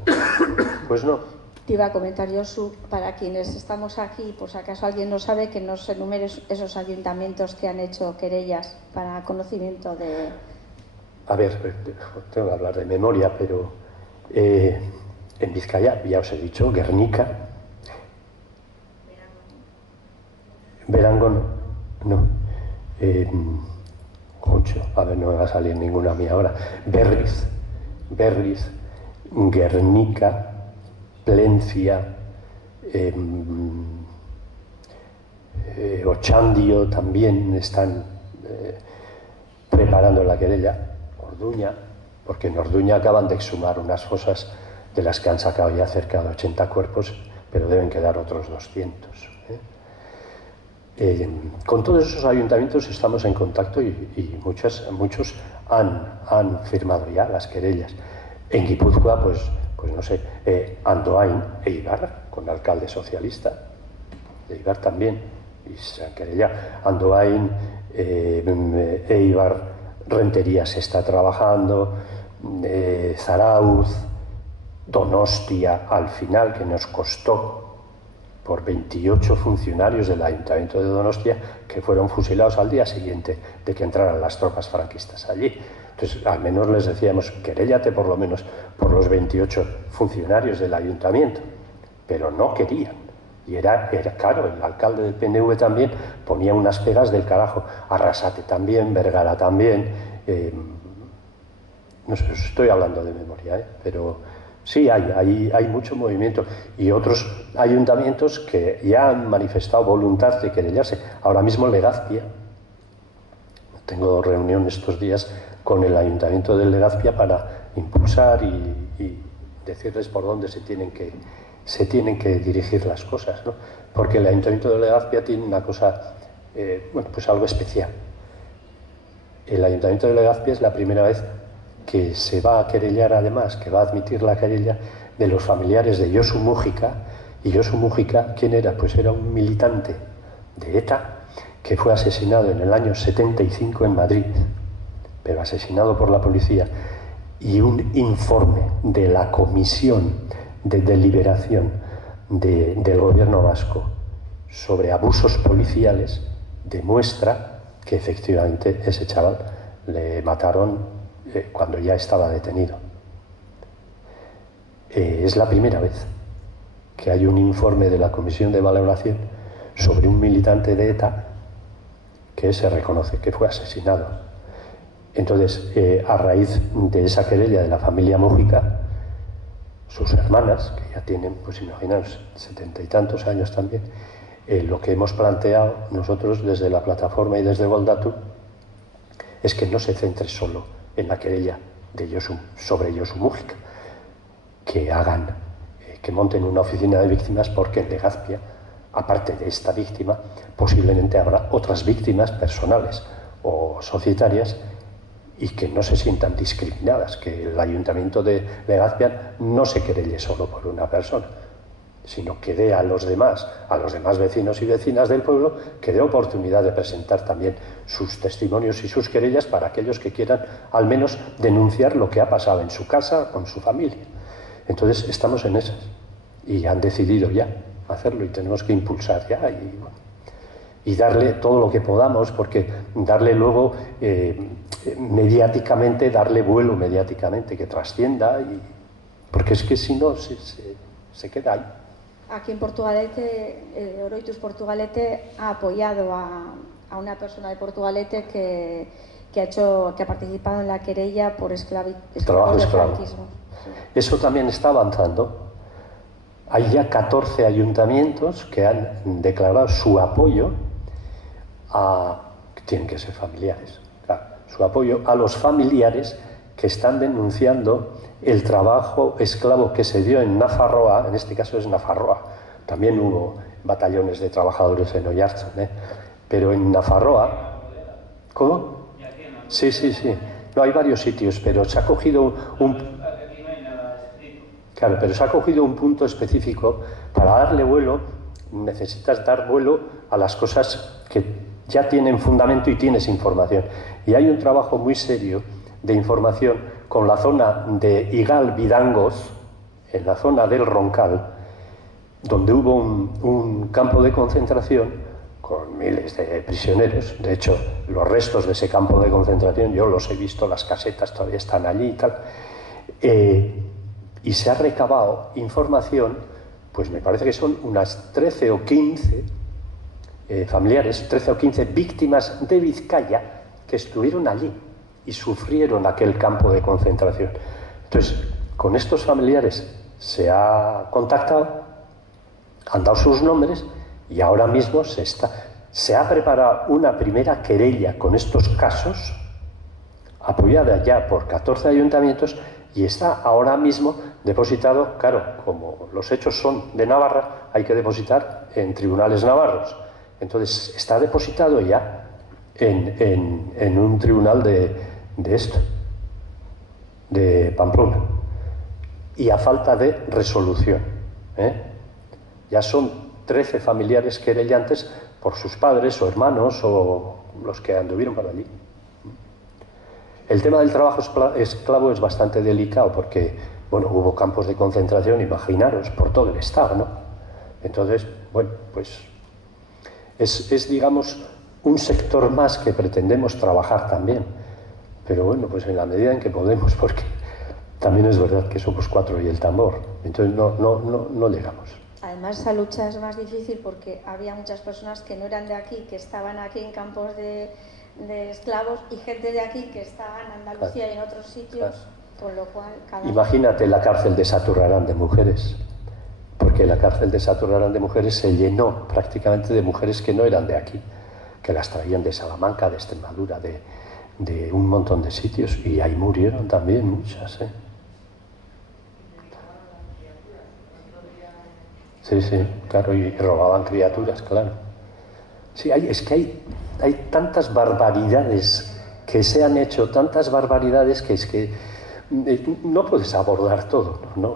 pues no. Te iba a comentar, Josu, para quienes estamos aquí, por si acaso alguien no sabe, que nos enumere esos ayuntamientos que han hecho querellas para conocimiento de... A ver, tengo que hablar de memoria, pero En Vizcaya, ya os he dicho, Guernica. Verango no. Concho, a ver, no me va a salir ninguna mía ahora. Berriz, Guernica, Plencia, Ochandio también están preparando la querella. Orduña, porque en Orduña acaban de exhumar unas fosas de las que han sacado ya cerca de 80 cuerpos, pero deben quedar otros 200. Con todos esos ayuntamientos estamos en contacto y muchos han firmado ya las querellas. En Guipúzcoa, pues no sé, Andoain, Eibar, con alcalde socialista, Eibar también, y se han querellado. Andoain, Eibar, Rentería se está trabajando, Zarauz, Donostia, al final, que nos costó por 28 funcionarios del Ayuntamiento de Donostia que fueron fusilados al día siguiente de que entraran las tropas franquistas allí. Entonces, al menos les decíamos, queréllate por lo menos por los 28 funcionarios del Ayuntamiento, pero no querían. Y era claro, el alcalde del PNV también ponía unas pegas del carajo. Arrasate también, Vergara también. No sé, os estoy hablando de memoria, pero sí, hay mucho movimiento y otros ayuntamientos que ya han manifestado voluntad de querellarse. Ahora mismo Legazpia, tengo reunión estos días con el ayuntamiento de Legazpia para impulsar y decirles por dónde se tienen que dirigir las cosas, ¿no? Porque el ayuntamiento de Legazpia tiene una cosa, pues algo especial. El ayuntamiento de Legazpia es la primera vez que se va a querellar, además, que va a admitir la querella de los familiares de Josu Mújica. Y Josu Mújica, ¿quién era? Pues era un militante de ETA que fue asesinado en el año 75 en Madrid, pero asesinado por la policía. Y un informe de la Comisión de Deliberación del Gobierno vasco sobre abusos policiales demuestra que efectivamente ese chaval le mataron cuando ya estaba detenido. Es la primera vez que hay un informe de la Comisión de Valoración sobre un militante de ETA que se reconoce que fue asesinado. Entonces, a raíz de esa querella de la familia Mújica, sus hermanas, que ya tienen, pues imaginaos, 70 y tantos años también, lo que hemos planteado nosotros desde la plataforma y desde Goldatu es que no se centre solo en la querella de sobre Josu Mújica, que monten una oficina de víctimas, porque en Legazpia, aparte de esta víctima, posiblemente habrá otras víctimas personales o societarias y que no se sientan discriminadas, que el ayuntamiento de Legazpia no se querelle solo por una persona, sino que dé a los demás vecinos y vecinas del pueblo, que dé oportunidad de presentar también sus testimonios y sus querellas para aquellos que quieran al menos denunciar lo que ha pasado en su casa, con su familia. Entonces estamos en esas y han decidido ya hacerlo y tenemos que impulsar ya y darle todo lo que podamos, porque darle luego mediáticamente, darle vuelo mediáticamente, que trascienda, porque es que si no se queda ahí. Aquí en Portugalete, Oroitus Portugalete ha apoyado a una persona de Portugalete que ha participado en la querella por trabajo de esclavo. franquismo. Eso también está avanzando. Hay ya 14 ayuntamientos que han declarado su apoyo tienen que ser familiares, claro, su apoyo a los familiares que están denunciando el trabajo esclavo que se dio en Nafarroa. En este caso es Nafarroa, también hubo batallones de trabajadores en Oiartzun, pero en Nafarroa... ¿Cómo? Sí. No, hay varios sitios, pero se ha cogido Claro, pero se ha cogido un punto específico. Para darle vuelo, necesitas dar vuelo a las cosas que ya tienen fundamento y tienes información. Y hay un trabajo muy serio de información con la zona de Igal-Vidangos, en la zona del Roncal, donde hubo un campo de concentración con miles de prisioneros. De hecho, los restos de ese campo de concentración yo los he visto, las casetas todavía están allí y tal. y se ha recabado información, pues me parece que son unas 13 o 15 familiares, 13 o 15 víctimas de Vizcaya que estuvieron allí y sufrieron aquel campo de concentración. Entonces, con estos familiares se ha contactado, han dado sus nombres y ahora mismo se ha preparado una primera querella con estos casos, apoyada ya por 14 ayuntamientos, y está ahora mismo depositado, claro, como los hechos son de Navarra, hay que depositar en tribunales navarros. Entonces, está depositado ya en un tribunal de Pamplona. Y a falta de resolución, ya son 13 familiares querellantes por sus padres o hermanos o los que anduvieron por allí. El tema del trabajo esclavo es bastante delicado porque, bueno, hubo campos de concentración, imaginaros, por todo el Estado, ¿no? Entonces, bueno, pues es digamos, un sector más que pretendemos trabajar también. Pero bueno, pues en la medida en que podemos, porque también es verdad que somos 4 y el tambor, entonces no llegamos. Además, esa lucha es más difícil porque había muchas personas que no eran de aquí, que estaban aquí en campos de esclavos, y gente de aquí que estaba en Andalucía y en otros sitios, con lo cual... Imagínate la cárcel de Saturrarán de mujeres, porque la cárcel de Saturrarán de mujeres se llenó prácticamente de mujeres que no eran de aquí, que las traían de Salamanca, de Extremadura, de un montón de sitios, y ahí murieron también muchas, Sí, claro, y robaban criaturas, claro. Sí, es que hay tantas barbaridades que se han hecho, tantas barbaridades que es que no puedes abordar todo, no.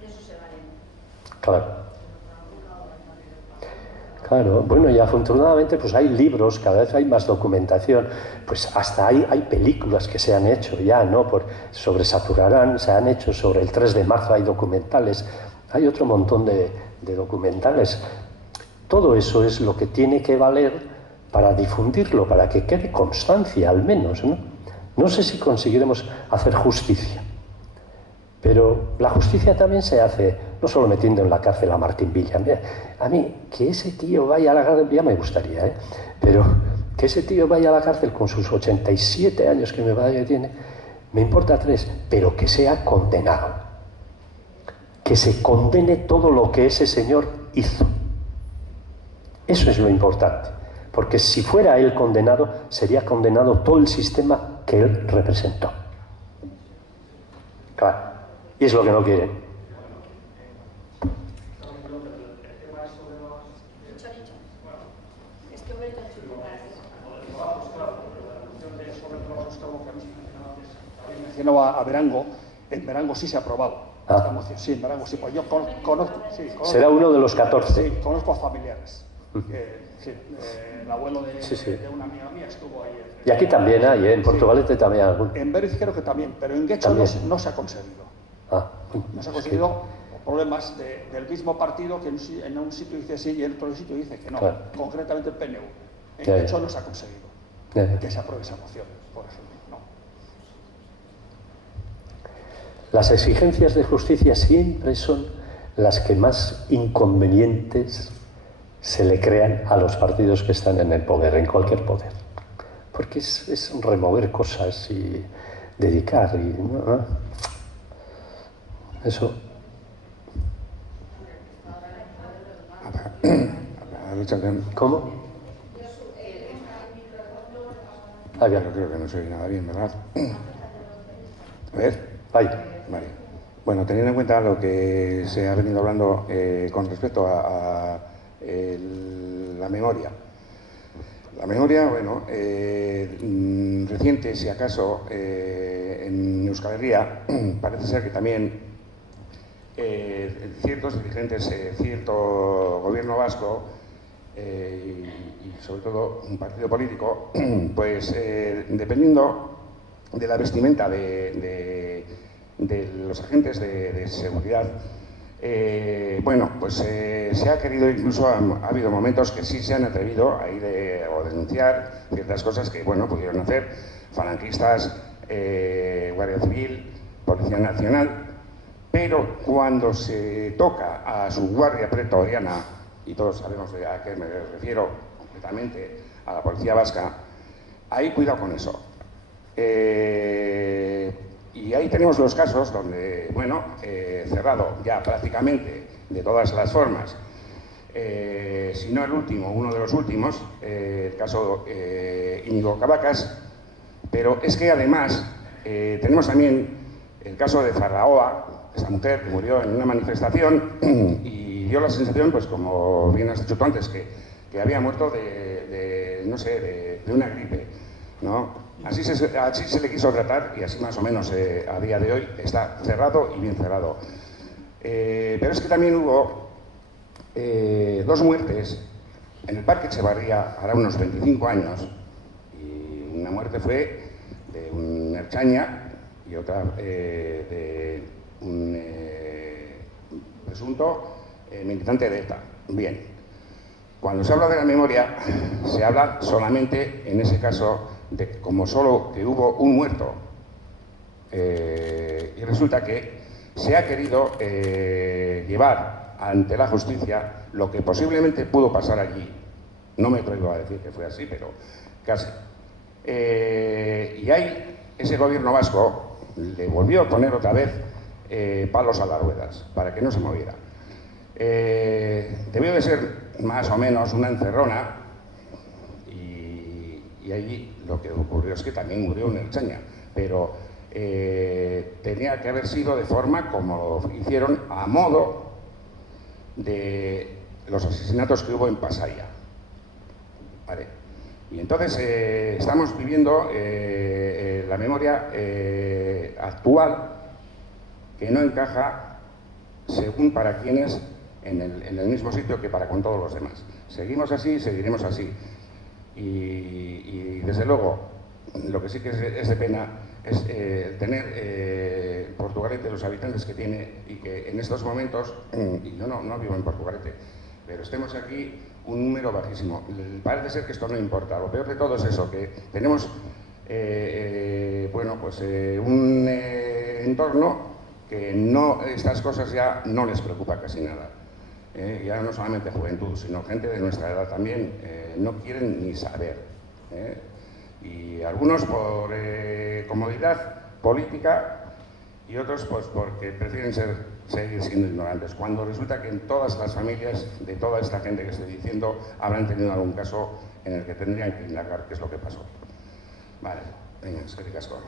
Eso se vale. Claro, bueno, y afortunadamente pues hay libros, cada vez hay más documentación, pues hasta hay películas que se han hecho ya, ¿no? Sobre Saturrarán se han hecho, sobre el 3 de marzo hay documentales, hay otro montón de documentales. Todo eso es lo que tiene que valer para difundirlo, para que quede constancia al menos, ¿no? No sé si conseguiremos hacer justicia, pero la justicia también se hace no solo metiendo en la cárcel a Martín Villa. Mira, a mí, que ese tío vaya a la cárcel, ya me gustaría, pero que ese tío vaya a la cárcel con sus 87 años que me parece que tiene, me importa 3, pero que sea condenado. Que se condene todo lo que ese señor hizo. Eso es lo importante, porque si fuera él condenado, sería condenado todo el sistema que él representó. Claro, y es lo que no quieren. Mencionaba a Verango, en Verango sí se ha aprobado. Sí, en Verango sí, pues yo conozco. Será uno de los 14. Sí, conozco a familiares. El abuelo de una amiga mía estuvo ahí. Y aquí también hay, en Portugalete también hay algún. En Vélez creo que también, pero en Guecho no se ha conseguido. No se ha conseguido por problemas del mismo partido que en un sitio dice sí y en otro sitio dice que no. Claro. Concretamente el PNV. En Guecho no se ha conseguido que se apruebe esa moción, por ejemplo. No. Las exigencias de justicia siempre son las que más inconvenientes se le crean a los partidos que están en el poder, en cualquier poder. Porque es remover cosas y dedicar y... Eso. ¿Cómo? Yo creo que no se oye nada bien, ¿verdad? A ver. Ahí. Vale. Bueno, teniendo en cuenta lo que se ha venido hablando con respecto a la memoria. La memoria, bueno, reciente, si acaso, en Euskal Herria, parece ser que también ciertos dirigentes, cierto gobierno vasco y sobre todo un partido político, pues dependiendo de la vestimenta de los agentes de seguridad, bueno, pues se ha querido, incluso ha habido momentos que sí se han atrevido a ir o denunciar ciertas cosas que, bueno, pudieron hacer falangistas, Guardia Civil, Policía Nacional, pero cuando se toca a su guardia pretoriana, y todos sabemos a qué me refiero completamente, a la Policía Vasca, ahí cuidado con eso. Y ahí tenemos los casos donde, bueno, cerrado ya prácticamente de todas las formas, si no el último, uno de los últimos, el caso Íñigo Cabacas, pero es que además tenemos también el caso de Zarraoa, esa mujer que murió en una manifestación y dio la sensación, pues como bien has dicho tú antes, que había muerto no sé, de una gripe, ¿no? Así se le quiso tratar y así más o menos a día de hoy está cerrado y bien cerrado. Pero es que también hubo 2 muertes en el Parque Echevarría hará unos 25 años, y una muerte fue de un ertzaina y otra de un presunto militante de ETA. Bien, cuando se habla de la memoria, se habla solamente en ese caso de como solo que hubo un muerto, y resulta que se ha querido llevar ante la justicia lo que posiblemente pudo pasar allí. No me atrevo a decir que fue así, pero casi. Y ahí ese gobierno vasco le volvió a poner otra vez palos a las ruedas para que no se moviera. Debió de ser más o menos una encerrona, y allí lo que ocurrió es que también murió una ertzaina, pero tenía que haber sido de forma como lo hicieron a modo de los asesinatos que hubo en Pasaia. ¿Vale? Y entonces estamos viviendo la memoria actual que no encaja según para quienes en el mismo sitio que para con todos los demás. Seguimos así, seguiremos así. Y desde luego, lo que sí que es de pena es tener Portugalete, los habitantes que tiene, y que en estos momentos, y yo no vivo en Portugalete, pero estemos aquí un número bajísimo. Parece ser que esto no importa. Lo peor de todo es eso, que tenemos bueno, pues un entorno que estas cosas ya no les preocupa casi nada. Ya no solamente juventud, sino gente de nuestra edad también no quieren ni saber. Y algunos por comodidad política y otros pues porque prefieren seguir siendo ignorantes, cuando resulta que en todas las familias de toda esta gente que estoy diciendo habrán tenido algún caso en el que tendrían que indagar qué es lo que pasó. Vale, venga, es que ricasco.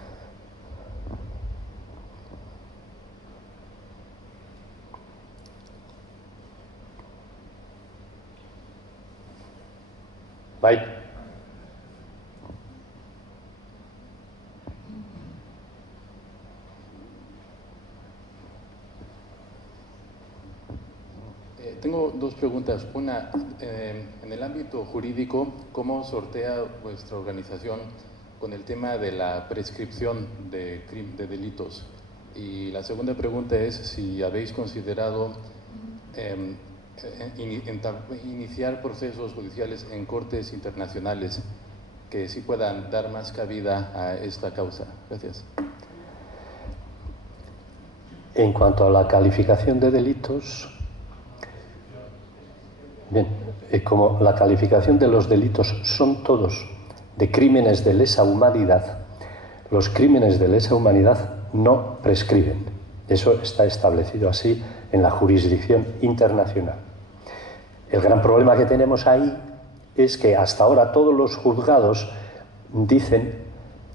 Bye. Tengo 2 preguntas. Una, en el ámbito jurídico, ¿cómo sortea vuestra organización con el tema de la prescripción de delitos? Y la segunda pregunta es si habéis considerado iniciar procesos judiciales en cortes internacionales que sí puedan dar más cabida a esta causa. Gracias. En cuanto a la calificación de delitos, bien, como la calificación de los delitos son todos de crímenes de lesa humanidad, los crímenes de lesa humanidad no prescriben. Eso está establecido así en la jurisdicción internacional. El gran problema que tenemos ahí es que hasta ahora todos los juzgados dicen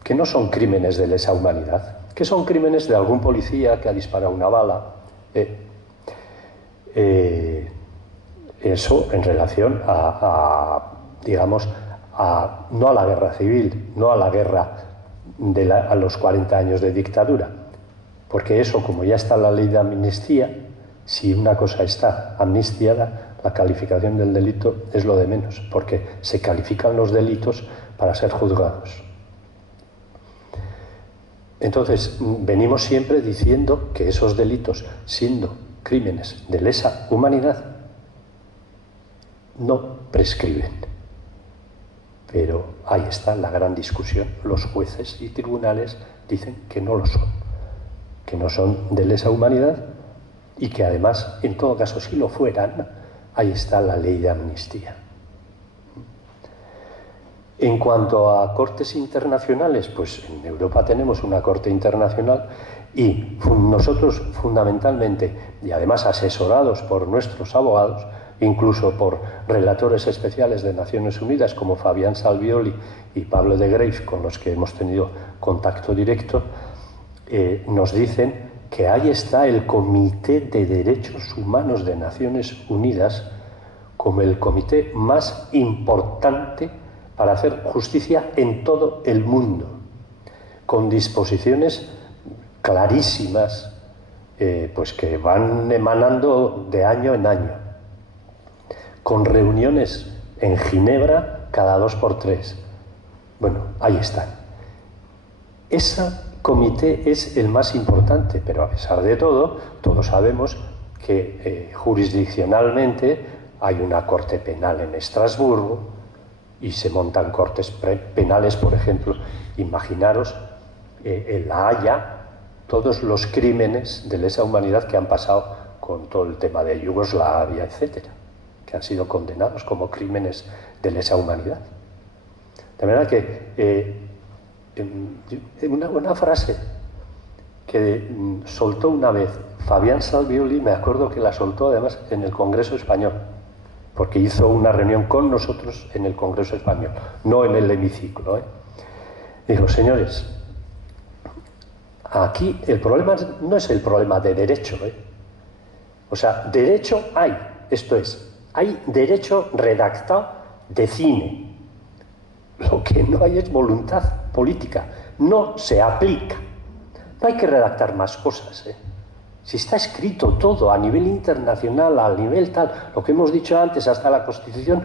que no son crímenes de lesa humanidad, que son crímenes de algún policía que ha disparado una bala. Eso en relación digamos, no a la guerra civil, no a la guerra a los 40 años de dictadura, porque eso, como ya está la ley de amnistía, si una cosa está amnistiada, la calificación del delito es lo de menos, porque se califican los delitos para ser juzgados. Entonces, venimos siempre diciendo que esos delitos, siendo crímenes de lesa humanidad, no prescriben. Pero ahí está la gran discusión. Los jueces y tribunales dicen que no lo son, que no son de lesa humanidad y que además, en todo caso, si lo fueran, ahí está la ley de amnistía. En cuanto a cortes internacionales, pues en Europa tenemos una corte internacional y nosotros fundamentalmente, y además asesorados por nuestros abogados, incluso por relatores especiales de Naciones Unidas como Fabián Salvioli y Pablo de Greiff, con los que hemos tenido contacto directo, nos dicen que ahí está el Comité de Derechos Humanos de Naciones Unidas como el comité más importante para hacer justicia en todo el mundo, con disposiciones clarísimas, pues que van emanando de año en año, con reuniones en Ginebra cada 2 por 3. Bueno, ahí están. Ese comité es el más importante, pero a pesar de todo, todos sabemos que jurisdiccionalmente hay una corte penal en Estrasburgo, y se montan cortes penales, por ejemplo, imaginaros en La Haya, todos los crímenes de lesa humanidad que han pasado con todo el tema de Yugoslavia, etcétera, que han sido condenados como crímenes de lesa humanidad. De manera que una frase que soltó una vez Fabián Salvioli, me acuerdo que la soltó además en el Congreso Español, porque hizo una reunión con nosotros en el Congreso Español, no en el hemiciclo. Dijo, señores, aquí el problema no es el problema de derecho. O sea, derecho hay, esto es, hay derecho redactado de cine. Lo que no hay es voluntad política, no se aplica. No hay que redactar más cosas, Si está escrito todo a nivel internacional, a nivel tal, lo que hemos dicho antes, hasta la Constitución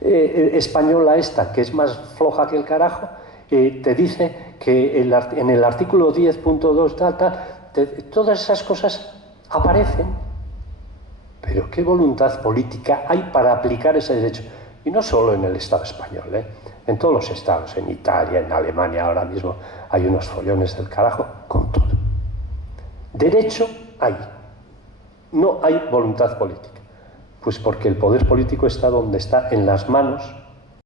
española esta, que es más floja que el carajo, te dice que en el artículo 10.2 todas esas cosas aparecen. Pero ¿qué voluntad política hay para aplicar ese derecho? Y no solo en el Estado español, en todos los estados, en Italia, en Alemania ahora mismo hay unos follones del carajo con todo. Derecho hay, no hay voluntad política. Pues porque el poder político está donde está, en las manos